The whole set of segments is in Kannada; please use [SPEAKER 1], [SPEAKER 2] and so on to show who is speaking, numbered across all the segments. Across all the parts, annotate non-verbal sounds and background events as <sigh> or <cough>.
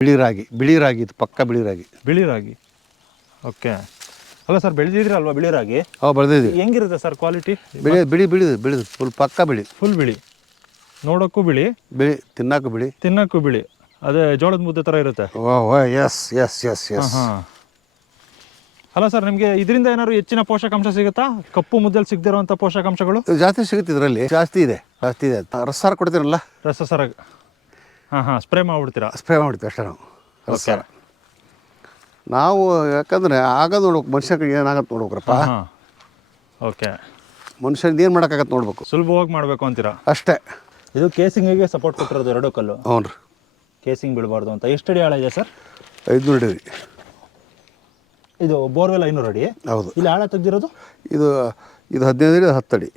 [SPEAKER 1] ಬಿಳಿ ರಾಗಿ ಬಿಳಿ ರಾಗಿ ಇದು ಪಕ್ಕ ಬಿಳಿ ರಾಗಿ
[SPEAKER 2] ಬಿಳಿ ರಾಗಿ ಓಕೆ. ಅಲ್ಲ ಸರ್ ಬೆಳೆದಿದ್ರಲ್ವಾ ಬಿಳಿ ರಾಗಿ
[SPEAKER 1] ಅವು ಬೆಳೆದಿದ್ವಿ
[SPEAKER 2] ಹೆಂಗಿರುತ್ತೆ ಸರ್ ಕ್ವಾಲಿಟಿ?
[SPEAKER 1] ಬಿಳಿ ಬಿಳಿ ಬಿಳಿದು ಬಿಳಿದು ಫುಲ್ ಪಕ್ಕ ಬಿಳಿ.
[SPEAKER 2] ಫುಲ್ ಬಿಳಿ. ನೋಡೋಕ್ಕೂ ಬಿಳಿ.
[SPEAKER 1] ಬಿಳಿ ತಿನ್ನಕ್ಕೂ ಬಿಳಿ.
[SPEAKER 2] ತಿನ್ನಕ್ಕೂ ಬಿಳಿ. ಅದೇ ಜೋಳದ ಮುದ್ದೆ ಥರ ಇರುತ್ತೆ.
[SPEAKER 1] ಓ ಓ ಎಸ್ ಎಸ್ ಎಸ್
[SPEAKER 2] ಅಲ್ಲ ಸರ್ ನಿಮಗೆ ಇದರಿಂದ ಏನಾದ್ರು ಹೆಚ್ಚಿನ ಪೋಷಕಾಂಶ ಸಿಗುತ್ತಾ? ಕಪ್ಪು ಮುದ್ದೆಲಿ ಸಿಗದಿರುವಂಥ ಪೋಷಕಾಂಶಗಳು?
[SPEAKER 1] ಜಾಸ್ತಿ ಸಿಗುತ್ತೆ ಇದರಲ್ಲಿ. ಜಾಸ್ತಿ ಇದೆ ಜಾಸ್ತಿ ಇದೆ. ರಸಸಾರ ಕೊಡ್ತೀರಲ್ಲ?
[SPEAKER 2] ರಸಸರ ಹಾಂ ಹಾಂ ಸ್ಪ್ರೇ ಮಾಡ್ಬಿಡ್ತೀರಾ?
[SPEAKER 1] ಸ್ಪ್ರೇ ಮಾಡ್ತೀವಿ ಅಷ್ಟೇ ನಾವು. ಸರ್ ನಾವು ಯಾಕಂದರೆ ಆಗ ನೋಡ್ಬೇಕು ಮನುಷ್ಯನಿಗೆ ಏನಾಗತ್ತೆ ನೋಡ್ಬೇಕ್ರಪ್ಪ.
[SPEAKER 2] ಹಾಂ ಓಕೆ
[SPEAKER 1] ಮನುಷ್ಯನಿಗೆ ಏನು ಮಾಡೋಕ್ಕಾಗತ್ತೆ ನೋಡ್ಬೇಕು.
[SPEAKER 2] ಸುಲಭವಾಗಿ ಮಾಡಬೇಕು ಅಂತೀರಾ?
[SPEAKER 1] ಅಷ್ಟೇ.
[SPEAKER 2] ಇದು ಕೇಸಿಂಗಿಗೆ ಸಪೋರ್ಟ್ ಕೊಟ್ಟಿರೋದು ಎರಡು ಕಲ್ಲು.
[SPEAKER 1] ಹ್ಞೂ ರೀ
[SPEAKER 2] ಕೇಸಿಂಗ್ ಬಿಡಬಾರ್ದು ಅಂತ. ಎಷ್ಟು ಅಡಿ ಆಳ ಇದೆ ಸರ್?
[SPEAKER 1] ಐದುನೂರು ಅಡಿ.
[SPEAKER 2] ಇದು ಬೋರ್ವೆಲ್ ಐನೂರು ಅಡಿ?
[SPEAKER 1] ಹೌದು.
[SPEAKER 2] ಇಲ್ಲಿ ಆಳ ತೆಗ್ದಿರೋದು?
[SPEAKER 1] ಇದು ಇದು ಹದಿನೈದು ಅಡಿ ಹತ್ತಡಿ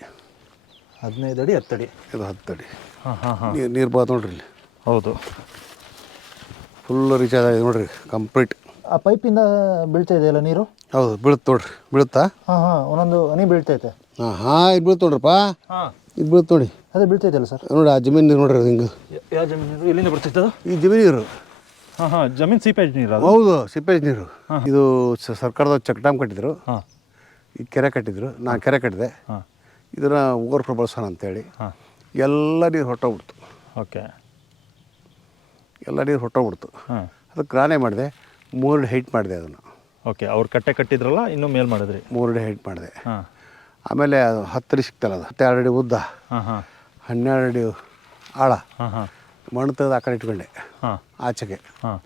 [SPEAKER 2] ಹದಿನೈದು ಅಡಿ ಹತ್ತಡಿ
[SPEAKER 1] ಇದು ಹತ್ತಡಿ
[SPEAKER 2] ಹಾಂ ಹಾಂ ಹಾಂ.
[SPEAKER 1] ನೀರು ನೀರು ಬಾತ್ ನೋಡ್ರಿ ಇಲ್ಲಿ.
[SPEAKER 2] ಹೌದು.
[SPEAKER 1] ಫುಲ್ ರೀಚ್ ಆಗಿದೆ ನೋಡ್ರಿ ಕಂಪ್ಲೀಟ್
[SPEAKER 2] ಆ ಪೈಪಿಂದ ಬೀಳ್ತಾ ಇದೆಯಲ್ಲ ನೀರು?
[SPEAKER 1] ಹೌದು ಬೀಳುತ್ತೆ ನೋಡ್ರಿ ಬೀಳುತ್ತಾ?
[SPEAKER 2] ಹಾಂ ಹಾಂ ಒಂದೊಂದು ಹನಿ ಬೀಳ್ತೈತೆ
[SPEAKER 1] ಹಾಂ ಹಾಂ ಇದು ಬೀಳುತ್ತೆ ನೋಡ್ರಪ್ಪ.
[SPEAKER 2] ಹಾಂ.
[SPEAKER 1] ಇದು ಬೀಳುತ್ತೆ ನೋಡಿ.
[SPEAKER 2] ಅದೇ ಬೀಳ್ತೈತಲ್ಲ ಸರ್?
[SPEAKER 1] ನೋಡಿ ಆ ಜಮೀನು ನೀರು ನೋಡ್ರಿ ಹಿಂಗೆ.
[SPEAKER 2] ಯಾವ ಜಮೀನು ನೀರು? ಎಲ್ಲಿಂದ ಬರ್ತೈತೆ ಅದು?
[SPEAKER 1] ಈ ಜಮೀನು ನೀರು.
[SPEAKER 2] ಹಾಂ ಹಾಂ ಜಮೀನು ಸಿಪೇಜ್ ನೀರು ಅದು?
[SPEAKER 1] ಹೌದು ಸಿಪೇಜ್ ನೀರು. ಇದು ಸರ್ಕಾರದ ಸರ್ಕಾರದವ್ರು ಚೆಕ್ ಡ್ಯಾಮ್ ಕಟ್ಟಿದ್ರು.
[SPEAKER 2] ಹಾಂ.
[SPEAKER 1] ಈ ಕೆರೆ ಕಟ್ಟಿದ್ರು ನಾ ಕೆರೆ ಕಟ್ಟಿದೆ.
[SPEAKER 2] ಹಾಂ.
[SPEAKER 1] ಇದನ್ನು ಓವರ್ ಫ್ಲೋ ಬಳಸೋಣ ಅಂತೇಳಿ.
[SPEAKER 2] ಹಾಂ.
[SPEAKER 1] ಎಲ್ಲ ನೀರು ಹೊರಟೋಗ್ಬಿಡ್ತು.
[SPEAKER 2] ಓಕೆ.
[SPEAKER 1] ಎಲ್ಲ ನೀರು ಹೊಟ್ಟೋಗ್ಬಿಡ್ತು ಅದಕ್ಕೆ ನಾನೇ ಮಾಡಿದೆ. ಮೂರು ಹೈಟ್ ಮಾಡಿದೆ ಅದನ್ನು.
[SPEAKER 2] ಓಕೆ ಅವ್ರು ಕಟ್ಟೆ ಕಟ್ಟಿದ್ರಲ್ಲ ಇನ್ನೂ ಮೇಲ್ ಮಾಡಿದ್ರಿ?
[SPEAKER 1] ಮೂರು ಅಡಿ ಹೈಟ್ ಮಾಡಿದೆ ಆಮೇಲೆ ಅದು ಹತ್ತು ಸಿಕ್ತಲ್ಲ ಅದು ಹತ್ತೆರಡು ಅಡಿ ಉದ್ದ.
[SPEAKER 2] ಹಾಂ ಹಾಂ.
[SPEAKER 1] ಹನ್ನೆರಡು ಅಡಿ ಆಳ.
[SPEAKER 2] ಹಾಂ ಹಾಂ.
[SPEAKER 1] ಮಣ್ಣು ತೆಗೆದು ಆ ಕಡೆ ಇಟ್ಕೊಂಡೆ.
[SPEAKER 2] ಹಾಂ.
[SPEAKER 1] ಆಚೆಗೆ.
[SPEAKER 2] ಹಾಂ.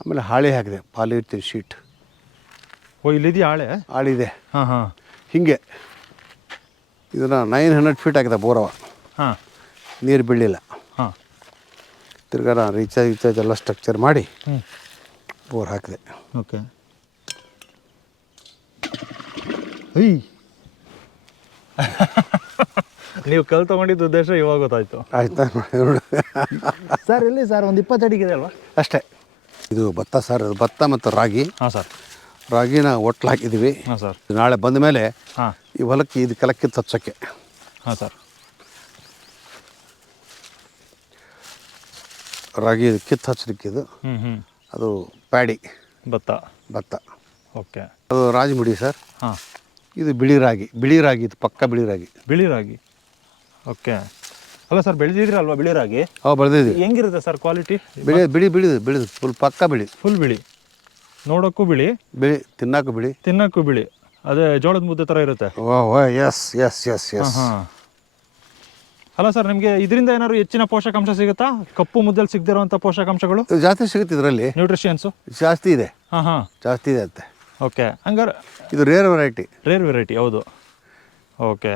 [SPEAKER 1] ಆಮೇಲೆ ಹಾಳೆ ಹಾಕಿದೆ ಪಾಲಿರ್ತೀನಿ ಶೀಟ್.
[SPEAKER 2] ಓ ಇಲ್ಲಿದೆಯಾ ಆಳೆ
[SPEAKER 1] ಹಾಳಿದೆ
[SPEAKER 2] ಹಾಂ ಹಾಂ.
[SPEAKER 1] ಹೀಗೆ. ಇದನ್ನು ನೈನ್ ಹಂಡ್ರೆಡ್ ಫೀಟ್ ಆಗಿದೆ ಬೋರವ.
[SPEAKER 2] ಹಾಂ.
[SPEAKER 1] ನೀರು ಬೀಳಲಿಲ್ಲ
[SPEAKER 2] ಹಾಂ
[SPEAKER 1] ತಿರ್ಗಾ ನಾನು ರೀಚಾರ್ಜ್ ರೀಚಾರ್ಜ್ ಎಲ್ಲ ಸ್ಟ್ರಕ್ಚರ್ ಮಾಡಿ ಬೋರ್ ಹಾಕಿದೆ.
[SPEAKER 2] ಓಕೆ. ಹೈ. <laughs> ನೀವು ಕಲ್ ತಗೊಂಡಿದ್ದ ಉದ್ದೇಶ ಇವಾಗ ಗೊತ್ತಾಯ್ತು.
[SPEAKER 1] ಆಯ್ತು?
[SPEAKER 2] ಸರ್ ಇಲ್ಲಿ ಸರ್ ಒಂದು ಇಪ್ಪತ್ತು ಇದೆ ಅಲ್ವಾ?
[SPEAKER 1] ಅಷ್ಟೇ. ಇದು ಭತ್ತ ಸರ್ ಭತ್ತ ಮತ್ತು ರಾಗಿ.
[SPEAKER 2] ಹಾಂ ಸರ್.
[SPEAKER 1] ರಾಗಿನ ಒಟ್ಲು ಹಾಕಿದ್ವಿ
[SPEAKER 2] ಹಾಂ ಸರ್.
[SPEAKER 1] ನಾಳೆ ಬಂದ ಮೇಲೆ
[SPEAKER 2] ಹಾಂ.
[SPEAKER 1] ಈ ಹೊಲಕ್ಕೆ ಇದು ಕಿತ್ತು ಹಚ್ಚೋಕ್ಕೆ
[SPEAKER 2] ಹಾಂ ಸರ್.
[SPEAKER 1] ರಾಗಿ ಕಿತ್ತು ಹಚ್ಚಲಿಕ್ಕೆ ಇದು.
[SPEAKER 2] ಹ್ಞೂ ಹ್ಞೂ
[SPEAKER 1] ಅದು ಪ್ಯಾಡಿ.
[SPEAKER 2] ಭತ್ತ.
[SPEAKER 1] ಭತ್ತ.
[SPEAKER 2] ಓಕೆ.
[SPEAKER 1] ಅದು ರಾಜಮುಡಿ ಸರ್.
[SPEAKER 2] ಹಾಂ.
[SPEAKER 1] ಇದು ಬಿಳಿ ರಾಗಿ. ಬಿಳಿ ರಾಗಿ ಇದು ಪಕ್ಕ ಬಿಳಿ ರಾಗಿ.
[SPEAKER 2] ಬಿಳಿ ರಾಗಿ. ಓಕೆ. ಅಲ್ಲ ಸರ್ ಬೆಳೆದಿದ್ರಲ್ವಾ ಬಿಳಿ ರಾಗಿ?
[SPEAKER 1] ಅವು ಬೆಳೆದಿದ್ವಿ
[SPEAKER 2] ಹೆಂಗಿರುತ್ತೆ ಸರ್ ಕ್ವಾಲಿಟಿ?
[SPEAKER 1] ಬಿಳಿ ಬಿಳಿ ಬಿಳಿದು ಬಿಳಿದು ಫುಲ್ ಪಕ್ಕ ಬಿಳಿ.
[SPEAKER 2] ಫುಲ್ ಬಿಳಿ. ನೋಡೋಕ್ಕೂ ಬಿಳಿ.
[SPEAKER 1] ಬಿಳಿ ತಿನ್ನಕ್ಕೂ ಬಿಳಿ.
[SPEAKER 2] ತಿನ್ನಕ್ಕೂ ಬಿಳಿ. ಅದೇ ಜೋಳದ ಮುದ್ದೆ ಥರ ಇರುತ್ತೆ.
[SPEAKER 1] ಓ ಓ ಎಸ್ ಎಸ್ ಎಸ್ ಎಸ್
[SPEAKER 2] ಹಾಂ. ಅಲ್ಲ ಸರ್ ನಿಮಗೆ ಇದರಿಂದ ಏನಾದ್ರು ಹೆಚ್ಚಿನ ಪೋಷಕಾಂಶ ಸಿಗುತ್ತಾ? ಕಪ್ಪು ಮುದ್ದಲ್ಲಿ ಸಿಗದಿರುವಂತ ಪೋಷಕಾಂಶಗಳು?
[SPEAKER 1] ಜಾಸ್ತಿ ಸಿಗುತ್ತೆ ಇದರಲ್ಲಿ.
[SPEAKER 2] ನ್ಯೂಟ್ರಿಷಿಯನ್ಸ್
[SPEAKER 1] ಜಾಸ್ತಿ ಇದೆ.
[SPEAKER 2] ಹಾ ಹಾ.
[SPEAKER 1] ಜಾಸ್ತಿ ಇದೆ ಅಂತೆ.
[SPEAKER 2] ಓಕೆ ಹಂಗಾರೆ
[SPEAKER 1] ಇದು ರೇರ್ ವೆರೈಟಿ
[SPEAKER 2] ರೇರ್ ವೆರೈಟಿ ಹೌದು. ಓಕೆ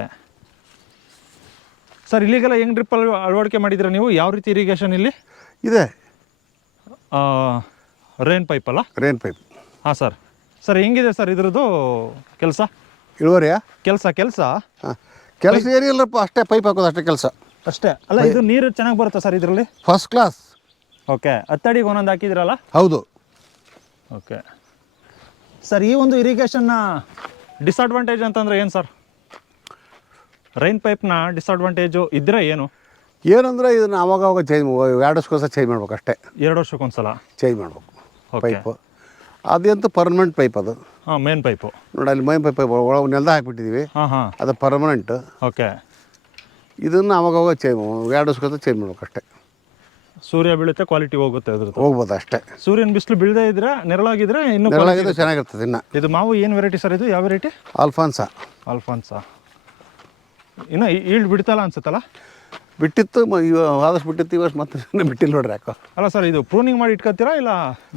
[SPEAKER 2] ಸರ್ ಇಲ್ಲಿಗೆಲ್ಲ ಹೆಂಗ್ ಡ್ರಿಪ್ ಅಳವಡಿಕೆ ಮಾಡಿದ್ರೆ ನೀವು? ಯಾವ ರೀತಿ ಇರಿಗೇಷನ್ ಇಲ್ಲಿ?
[SPEAKER 1] ಇದೆ.
[SPEAKER 2] ರೇನ್ ಪೈಪ್ ಅಲ್ಲ?
[SPEAKER 1] ರೇನ್ ಪೈಪ್
[SPEAKER 2] ಹಾಂ ಸರ್ ಸರ್ ಹೆಂಗಿದೆ ಸರ್ ಇದ್ರದ್ದು ಕೆಲಸ?
[SPEAKER 1] ಇಳುವರಿಯಾ?
[SPEAKER 2] ಕೆಲಸ ಕೆಲಸ?
[SPEAKER 1] ಹಾಂ. ಕೆಲಸ ಏನಿಲ್ಲಪ್ಪ ಅಷ್ಟೇ ಪೈಪ್ ಹಾಕೋದು ಅಷ್ಟೇ ಕೆಲಸ.
[SPEAKER 2] ಅಷ್ಟೇ. ಅಲ್ಲ ಇದು ನೀರು ಚೆನ್ನಾಗಿ ಬರುತ್ತಾ ಸರ್ ಇದರಲ್ಲಿ?
[SPEAKER 1] ಫಸ್ಟ್ ಕ್ಲಾಸ್
[SPEAKER 2] ಓಕೆ ಹತ್ತಡಿಗೆ ಒಂದೊಂದು ಹಾಕಿದಿರಲ್ಲ?
[SPEAKER 1] ಹೌದು.
[SPEAKER 2] ಓಕೆ. ಸರ್ ಈ ಒಂದು ಇರಿಗೇಷನ್ನ ಡಿಸ್ಅಡ್ವಾಂಟೇಜ್ ಅಂತಂದ್ರೆ ಏನು ಸರ್? ರೈನ್ ಪೈಪ್ನ ಡಿಸಡ್ವಾಂಟೇಜು ಇದ್ದರೆ ಏನು?
[SPEAKER 1] ಏನಂದ್ರೆ ಇದನ್ನ ಅವಾಗ ಅವಾಗ ಚೇಂಜ್ ಎರಡು ವರ್ಷಕ್ಕೋಸ್ಕರ ಚೇಂಜ್ ಮಾಡ್ಬೇಕು ಅಷ್ಟೇ.
[SPEAKER 2] ಎರಡು ವರ್ಷಕ್ಕೊಂದ್ಸಲ?
[SPEAKER 1] ಚೇಂಜ್ ಮಾಡ್ಬೇಕು
[SPEAKER 2] ಓಕೆ.
[SPEAKER 1] ಪೈಪು ಅದಂತೂ ಪರ್ಮನೆಂಟ್ ಪೈಪ್ ಅದು.
[SPEAKER 2] ಹಾಂ ಮೇನ್ ಪೈಪು.
[SPEAKER 1] ನೋಡಿ ಅಲ್ಲಿ ಮೇನ್ ಪೈಪ್ ಒಳಗೆ ನೆಲದ ಹಾಕ್ಬಿಟ್ಟಿದ್ದೀವಿ.
[SPEAKER 2] ಹಾಂ ಹಾಂ.
[SPEAKER 1] ಅದು ಪರ್ಮನೆಂಟ್
[SPEAKER 2] ಓಕೆ.
[SPEAKER 1] ಇದನ್ನು ಅವಾಗವಾಗ ಚೇಂಜ್ ಎರಡು ವರ್ಷಕ್ಕೋಸ್ಕರ ಚೇಂಜ್ ಮಾಡ್ಬೇಕು ಅಷ್ಟೇ
[SPEAKER 2] ಸೂರ್ಯ ಬೀಳುತ್ತೆ ಕ್ವಾಲಿಟಿ ಹೋಗುತ್ತೆ ಅದ್ರದ್ದು.
[SPEAKER 1] ಹೋಗ್ಬೋದು ಅಷ್ಟೇ.
[SPEAKER 2] ಸೂರ್ಯನ ಬಿಸಿಲು ಬೀಳದೇ ಇದ್ರೆ ನೆರಳಾಗಿದ್ರೆ ಇನ್ನು
[SPEAKER 1] ನೆರಳಾಗಿದ್ರೆ ಚೆನ್ನಾಗಿರ್ತದೆ ಇನ್ನು.
[SPEAKER 2] ಇದು ಮಾವು ಏನು ವೆರೈಟಿ ಸರ್ ಇದು? ಯಾವ ವೆರೈಟಿ
[SPEAKER 1] ಆಲ್ಫಾನ್ಸ
[SPEAKER 2] ಅಲ್ಫಾನ್ಸಾ ಇನ್ನು ಈಲ್ಡ್ ಬಿಡ್ತಲ್ಲ ಅನ್ಸುತ್ತಲ್ಲ?
[SPEAKER 1] ಬಿಟ್ಟಿತ್ತು ಮ- ಇವ ಆದಷ್ಟು ಬಿಟ್ಟಿತ್ತು ಇವಷ್ಟು ಮತ್ತೆ ಇನ್ನೂ ಬಿಟ್ಟಿಲ್ಲ ನೋಡ್ರಿ ಯಾಕೋ.
[SPEAKER 2] ಅಲ್ಲ ಸರ್ ಇದು ಪ್ರೂನಿಂಗ್ ಮಾಡಿ ಇಟ್ಕೊತೀರಾ ಇಲ್ಲ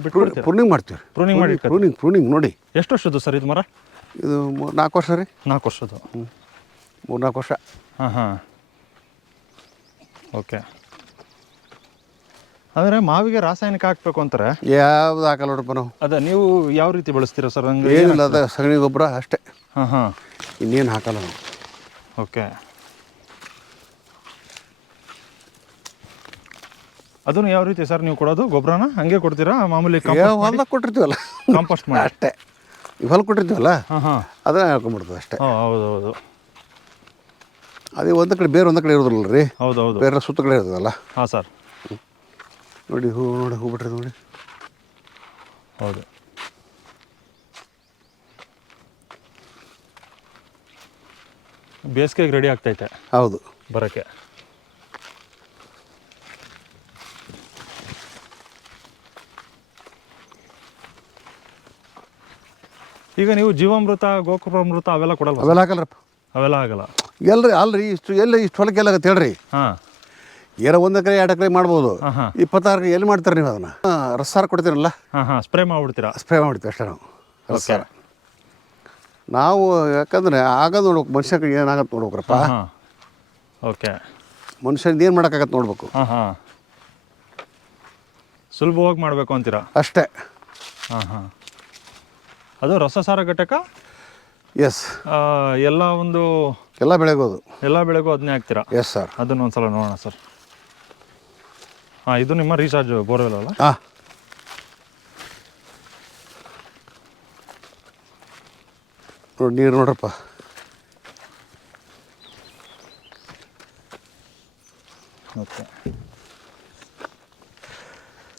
[SPEAKER 2] ಬಿಟ್ಟು
[SPEAKER 1] ಪ್ರೂನಿಂಗ್ ಮಾಡ್ತೀವಿ
[SPEAKER 2] ಪ್ರೂನಿಂಗ್ ಮಾಡಿ
[SPEAKER 1] ಪ್ರೂನಿಂಗ್ ಪ್ರೂನಿಂಗ್ ನೋಡಿ.
[SPEAKER 2] ಎಷ್ಟು ವರ್ಷದ್ದು ಸರ್ ಇದು ಮರ?
[SPEAKER 1] ಇದು ಮೂರು ನಾಲ್ಕು ವರ್ಷ ರೀ.
[SPEAKER 2] ನಾಲ್ಕು ವರ್ಷದ್ದು.
[SPEAKER 1] ಮೂರು ನಾಲ್ಕು ವರ್ಷ.
[SPEAKER 2] ಹಾಂ ಹಾಂ. ಓಕೆ. ಅಂದರೆ ಮಾವಿಗೆ ರಾಸಾಯನಿಕ ಹಾಕಬೇಕು ಅಂತಾರೆ.
[SPEAKER 1] ಯಾವ್ದು ಹಾಕಲ್ಲ ನೋಡಪ್ಪ ನಾವು.
[SPEAKER 2] ಅದೇ ನೀವು ಯಾವ ರೀತಿ ಬಳಸ್ತೀರಾ ಸರ್ ಹಂಗೆ?
[SPEAKER 1] ಏನಿಲ್ಲ ಅದ ಸಗಣಿ ಗೊಬ್ಬರ ಅಷ್ಟೇ.
[SPEAKER 2] ಹಾಂ ಹಾಂ.
[SPEAKER 1] ಇನ್ನೇನು ಹಾಕಲ್ಲ ನಾವು.
[SPEAKER 2] ಓಕೆ. ಅದನ್ನು ಯಾವ ರೀತಿ ಸರ್ ನೀವು ಕೊಡೋದು? ಗೊಬ್ಬರನ? ಹಂಗೆ ಕೊಡ್ತೀರಾ? ಮಾಮೂಲಿ
[SPEAKER 1] ಹೊಲ್ದಾಗ ಕೊಟ್ಟಿರ್ತೀವಲ್ಲ?
[SPEAKER 2] ಕಾಂಪೋಸ್ಟ್ ಮಾಡಿ.
[SPEAKER 1] ಅಷ್ಟೇ. ಈ ಹೊಲ ಕೊಟ್ಟಿರ್ತೀವಲ್ಲ?
[SPEAKER 2] ಹಾಂ ಹಾಂ.
[SPEAKER 1] ಅದನ್ನ ಹಾಕೊಂಡ್ಬಿಡ್ತದೆ ಅಷ್ಟೇ.
[SPEAKER 2] ಹಾಂ ಹೌದು ಹೌದು.
[SPEAKER 1] ಅದೇ ಒಂದು ಕಡೆ ಬೇರೆ ಒಂದು ಕಡೆ ಇರೋದಿಲ್ಲ ರೀ?
[SPEAKER 2] ಹೌದು ಹೌದು.
[SPEAKER 1] ಬೇರೆ ಸುತ್ತ ಕಡೆ ಇರ್ತದಲ್ಲ?
[SPEAKER 2] ಹಾಂ ಸರ್.
[SPEAKER 1] ನೋಡಿ ಹೂ ನೋಡಿ ಹೂ ಬಿಟ್ರಿ ನೋಡಿ.
[SPEAKER 2] ಹೌದು. ಬೇಸಿಗೆಗೆ ರೆಡಿ ಆಗ್ತೈತೆ
[SPEAKER 1] ಹೌದು.
[SPEAKER 2] ಬರೋಕ್ಕೆ. ಈಗ ನೀವು ಜೀವಾಮೃತ ಗೋಕುಲಮೃತ ಅವೆಲ್ಲ ಕೊಡಲ್ಲ
[SPEAKER 1] ಅವೆಲ್ಲ ಹಾಕಲ್ರಪ್ಪ.
[SPEAKER 2] ಅವೆಲ್ಲ ಆಗಲ್ಲ.
[SPEAKER 1] ಎಲ್ರಿ ಅಲ್ರಿ ಇಷ್ಟು ಎಲ್ಲ ಇಷ್ಟು ಹೊಲಕ್ಕೆ ಎಲ್ಲ ಆಗತ್ತೆ ಹೇಳ್ರಿ.
[SPEAKER 2] ಹಾಂ.
[SPEAKER 1] ಏನೋ ಒಂದು ಎಕರೆ ಎರಡು ಎಕರೆ ಮಾಡ್ಬೋದು. ಇಪ್ಪತ್ತಾರು ಎಲ್ಲಿ ಮಾಡ್ತಾರೆ ನೀವು ಅದನ್ನ? ರಸಾರ ಕೊಡ್ತೀರಲ್ಲ?
[SPEAKER 2] ಹಾಂ ಹಾಂ ಸ್ಪ್ರೇ ಮಾಡಿಬಿಡ್ತೀರಾ?
[SPEAKER 1] ಸ್ಪ್ರೇ ಮಾಡ್ತೀವಿ ಅಷ್ಟೇ ನಾವು. ರಸಾರ ನಾವು ಯಾಕಂದ್ರೆ ಆಗ ನೋಡ್ಬೇಕು ಮನುಷ್ಯಕ್ಕೆ ಏನಾಗತ್ತೆ ನೋಡ್ಬೇಕ್ರಪ್ಪ.
[SPEAKER 2] ಓಕೆ.
[SPEAKER 1] ಮನುಷ್ಯನಿಗೆ ಏನು ಮಾಡೋಕ್ಕಾಗತ್ತೆ ನೋಡ್ಬೇಕು.
[SPEAKER 2] ಹಾಂ ಹಾಂ. ಸುಲಭವಾಗಿ ಮಾಡಬೇಕು ಅಂತೀರಾ?
[SPEAKER 1] ಅಷ್ಟೇ.
[SPEAKER 2] ಹಾಂ ಹಾಂ. ಅದು ರಸಸಾರ ಘಟಕ?
[SPEAKER 1] ಎಸ್
[SPEAKER 2] ಎಲ್ಲ ಒಂದು
[SPEAKER 1] ಎಲ್ಲ ಬೆಳೆಗೋದು
[SPEAKER 2] ಎಲ್ಲ ಬೆಳೆಗೂ ಅದನ್ನೇ ಹಾಕ್ತೀರಾ?
[SPEAKER 1] ಎಸ್ ಸರ್
[SPEAKER 2] ಅದನ್ನ ಒಂದ್ಸಲ ನೋಡೋಣ ಸರ್ ಹಾಂ ಇದು ನಿಮ್ಮ ರೀಚಾರ್ಜ್ ಬೋರ್ವೆಲ್ ಅಲ್ಲ?
[SPEAKER 1] ಹಾಂ. ನೋಡಿ ನೀರು ನೋಡ್ರಪ್ಪ.
[SPEAKER 2] ಓಕೆ.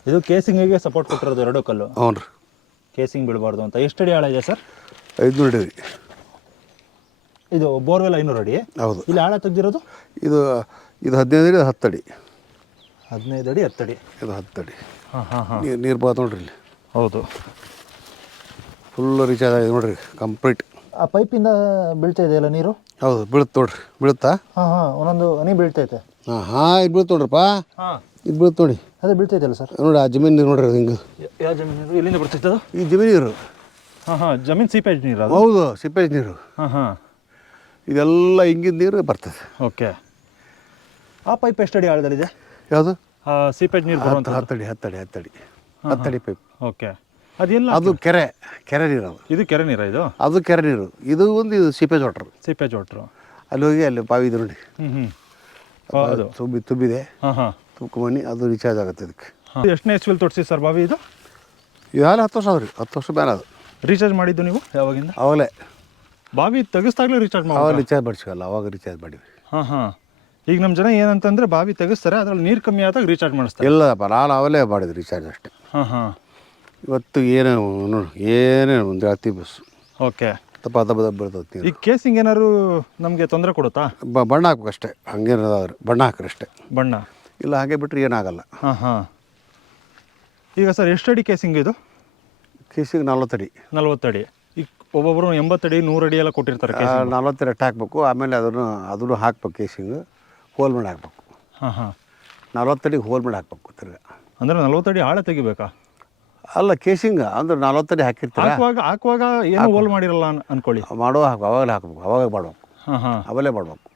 [SPEAKER 2] ಇದು ಕೇಸಿಂಗಿಗೆ ಸಪೋರ್ಟ್ ಕೊಟ್ಟಿರೋದು ಎರಡು ಕಲ್ಲು?
[SPEAKER 1] ಹ್ಞೂ ರೀ.
[SPEAKER 2] ಕೇಸಿಂಗ್ ಬೀಳಬಾರ್ದು ಅಂತ. ಎಷ್ಟು ಅಡಿ ಆಳ ಇದೆ ಸರ್?
[SPEAKER 1] ಐದುನೂರು ಅಡಿ ರೀ
[SPEAKER 2] ಇದು ಬೋರ್ವೆಲ್ ಐನೂರು ಅಡಿ.
[SPEAKER 1] ಹೌದು.
[SPEAKER 2] ಇಲ್ಲಿ ಆಳ ತೆಗ್ದಿರೋದು?
[SPEAKER 1] ಇದು ಇದು ಹದಿನೈದು ಅಡಿ ಇದು ಹತ್ತು ಅಡಿ.
[SPEAKER 2] ಹದಿನೈದು ಅಡಿ ಹತ್ತಡಿ
[SPEAKER 1] ಇದು ಹತ್ತು ಅಡಿ.
[SPEAKER 2] ಹಾಂ ಹಾಂ ಹಾಂ.
[SPEAKER 1] ನೀರು ಬಾತ್ ನೋಡ್ರಿ ಇಲ್ಲಿ.
[SPEAKER 2] ಹೌದು.
[SPEAKER 1] ಫುಲ್ ರೀಚಾರ್ಜ್ ಆಗಿದೆ ನೋಡ್ರಿ ಕಂಪ್ಲೀಟ್
[SPEAKER 2] ಆ ಪೈಪಿಂದ ಬೀಳ್ತಾ ಇದೆಯಲ್ಲ ನೀರು?
[SPEAKER 1] ಹೌದು ಬೀಳುತ್ತೆ ನೋಡ್ರಿ. ಬೀಳುತ್ತಾ?
[SPEAKER 2] ಹಾಂ ಹಾಂ ಒಂದೊಂದು ಹನಿ ಬೀಳ್ತೈತೆ
[SPEAKER 1] ಹಾಂ ಹಾಂ ಇದು ಬೀಳುತ್ತೆ ನೋಡ್ರಪ್ಪ.
[SPEAKER 2] ಹಾಂ.
[SPEAKER 1] ಇದು ಬೀಳುತ್ತೆ ನೋಡಿ.
[SPEAKER 2] ಅದೇ ಬೀಳ್ತೈತಲ್ಲ ಸರ್?
[SPEAKER 1] ನೋಡಿ ಆ ಜಮೀನು ನೀರು ನೋಡ್ರಿ ಅದು ಹಿಂಗೆ.
[SPEAKER 2] ಯಾವ ಜಮೀನು ನೀರು? ಎಲ್ಲಿಂದ ಬರ್ತೈತೆ ಅದು?
[SPEAKER 1] ಈ ಜಮೀನು ನೀರು.
[SPEAKER 2] ಹಾಂ ಹಾಂ ಜಮೀನು ಸೀಪೇಜ್ ನೀರು ಅದು?
[SPEAKER 1] ಹೌದು ಸಿಪೇಜ್ ನೀರು.
[SPEAKER 2] ಹಾಂ ಹಾಂ.
[SPEAKER 1] ಇದೆಲ್ಲ ಹಿಂಗಿನ ನೀರು ಬರ್ತದೆ.
[SPEAKER 2] ಓಕೆ. ಆ ಪೈಪ್ ಎಷ್ಟು ಅಡಿ ಆಳದಲ್ಲಿದೆ
[SPEAKER 1] ಯಾವುದು?
[SPEAKER 2] ಆ ಸೀಪೇಜ್ ನೀರು ಬರುವಂಥ
[SPEAKER 1] ಹತ್ತು ಹತ್ತಡಿ ಹತ್ತಡಿ ಹತ್ತಡಿ ಹತ್ತಡಿ ಪೈಪ್.
[SPEAKER 2] ಓಕೆ. ಅದೆಲ್ಲ
[SPEAKER 1] ಅದು ಕೆರೆ ಕೆರೆ ನೀರು ಅದು.
[SPEAKER 2] ಇದು ಕೆರೆ ನೀರು ಇದು?
[SPEAKER 1] ಅದು ಕೆರೆ ನೀರು. ಇದು ಒಂದು ಇದು ಸಿಪೇಜ್ ವಾಟರ್.
[SPEAKER 2] Seepage water.
[SPEAKER 1] ಅಲ್ಲಿ ಹೋಗಿ ಅಲ್ಲಿ ಬಾವಿ ಇದು ನೋಡಿ.
[SPEAKER 2] ಹ್ಞೂ ಹ್ಞೂ
[SPEAKER 1] ತುಂಬಿ ತುಂಬಿದೆ.
[SPEAKER 2] ಹಾಂ ಹಾಂ.
[SPEAKER 1] ತುಂಬ್ಕೊಂಬನ್ನಿ ಅದು ರೀಚಾರ್ಜ್ ಆಗುತ್ತೆ ಇದಕ್ಕೆ.
[SPEAKER 2] ಎಷ್ಟನೇ ಎಚ್ ವಿಲ್ ತೊಡ್ಸಿ ಸರ್ ಬಾವಿ ಇದು?
[SPEAKER 1] ಇವಾಗಲೇ ಹತ್ತು ವರ್ಷ ಅವ್ರಿ ಹತ್ತು ವರ್ಷ ಮೇಲೆ ಅದು.
[SPEAKER 2] ರೀಚಾರ್ಜ್ ಮಾಡಿದ್ದು ನೀವು ಯಾವಾಗಿಂದ?
[SPEAKER 1] ಅವಾಗಲೇ.
[SPEAKER 2] ಬಾವಿ ತೆಗಿಸ್ದಾಗಲೇ ರೀಚಾರ್ಜ್ ಮಾಡಿ
[SPEAKER 1] ಅವಾಗ ರೀಚಾರ್ಜ್ ಮಾಡಿಸ್ಕಲ್ಲ ಅವಾಗ ರೀಚಾರ್ಜ್ ಮಾಡಿವಿ.
[SPEAKER 2] ಹಾಂ ಹಾಂ. ಈಗ ನಮ್ಮ ಜನ ಏನಂತಂದರೆ ಬಾವಿ ತೆಗಿಸ್ತಾರೆ ಅದರಲ್ಲಿ ನೀರು ಕಮ್ಮಿ ಆದಾಗ ರೀಚಾರ್ಜ್ ಮಾಡಿಸ್ತಾರೆ.
[SPEAKER 1] ಇಲ್ಲಪ್ಪ ನಾನು ಅವಲೇ ಮಾಡಿದ್ದು ರೀಚಾರ್ಜ್ ಅಷ್ಟೇ.
[SPEAKER 2] ಹಾಂ ಹಾಂ.
[SPEAKER 1] ಇವತ್ತು ಏನೇ ನೋಡಿ ಏನೇ ಒಂದು ಜಾತಿ ಬಸ್ಸು
[SPEAKER 2] ಓಕೆ.
[SPEAKER 1] ತಪ್ಪ ದಬ್ಬ ದಬ್ಬ ಬರ್ತೈತಿ
[SPEAKER 2] ಈ ಕೇಸಿಂಗ್ ಏನಾದ್ರು ನಮಗೆ ತೊಂದರೆ ಕೊಡುತ್ತಾ?
[SPEAKER 1] ಬ ಬಣ್ಣ ಹಾಕ್ಬೇಕು ಅಷ್ಟೇ ಹಂಗೇನಾದ್ರೆ ಬಣ್ಣ ಹಾಕ್ರಿ ಅಷ್ಟೇ.
[SPEAKER 2] ಬಣ್ಣ.
[SPEAKER 1] ಇಲ್ಲ ಹಾಗೆ ಬಿಟ್ಟರೆ ಏನಾಗಲ್ಲ.
[SPEAKER 2] ಹಾಂ ಹಾಂ. ಈಗ ಸರ್ ಎಷ್ಟು ಅಡಿ ಕೇಸಿಂಗ್ ಇದು?
[SPEAKER 1] ಕೇಸಿಂಗ್ ನಲ್ವತ್ತಡಿ.
[SPEAKER 2] ನಲ್ವತ್ತಡಿ. ಈಗ ಒಬ್ಬೊಬ್ಬರು ಎಂಬತ್ತಡಿ ನೂರಡಿ ಎಲ್ಲ ಕೊಟ್ಟಿರ್ತಾರೆ
[SPEAKER 1] ನಲ್ವತ್ತೆರಡು ಹಾಕ್ಬೇಕು ಆಮೇಲೆ ಅದನ್ನು ಅದನ್ನು ಹಾಕ್ಬೇಕು ಕೇಸಿಂಗ್ ಹೋಲ್ ಮಾಡಿ ಹಾಕ್ಬೇಕು.
[SPEAKER 2] ಹಾಂ ಹಾಂ.
[SPEAKER 1] ನಲ್ವತ್ತಡಿಗೆ ಹೋಲ್ ಮಾಡಿ ಹಾಕ್ಬೇಕು ತಿರ್ಗಾ
[SPEAKER 2] ಅಂದ್ರೆ ನಲ್ವತ್ತಡಿ ಆಳ ತೆಗಿಬೇಕಾ?
[SPEAKER 1] ಅಲ್ಲ ಕೇಸಿಂಗ್ ಅಂದ್ರೆ ನಲ್ವತ್ತಡಿ ಹಾಕಿರ್ತಾರೆ?
[SPEAKER 2] ಹಾಕುವಾಗ ಹಾಕುವಾಗ ಏನು ಹೋಲ್ ಮಾಡಿರಲ್ಲ ಅನ್- ಅನ್ಕೊಳ್ಳಿ.
[SPEAKER 1] ಮಾಡುವ ಹಾಕು ಅವಾಗಲೇ ಹಾಕ್ಬೇಕು. ಅವಾಗ ಮಾಡ್ಬೇಕು.
[SPEAKER 2] ಹಾಂ ಹಾಂ.
[SPEAKER 1] ಅವಲೇ ಮಾಡ್ಬೇಕು.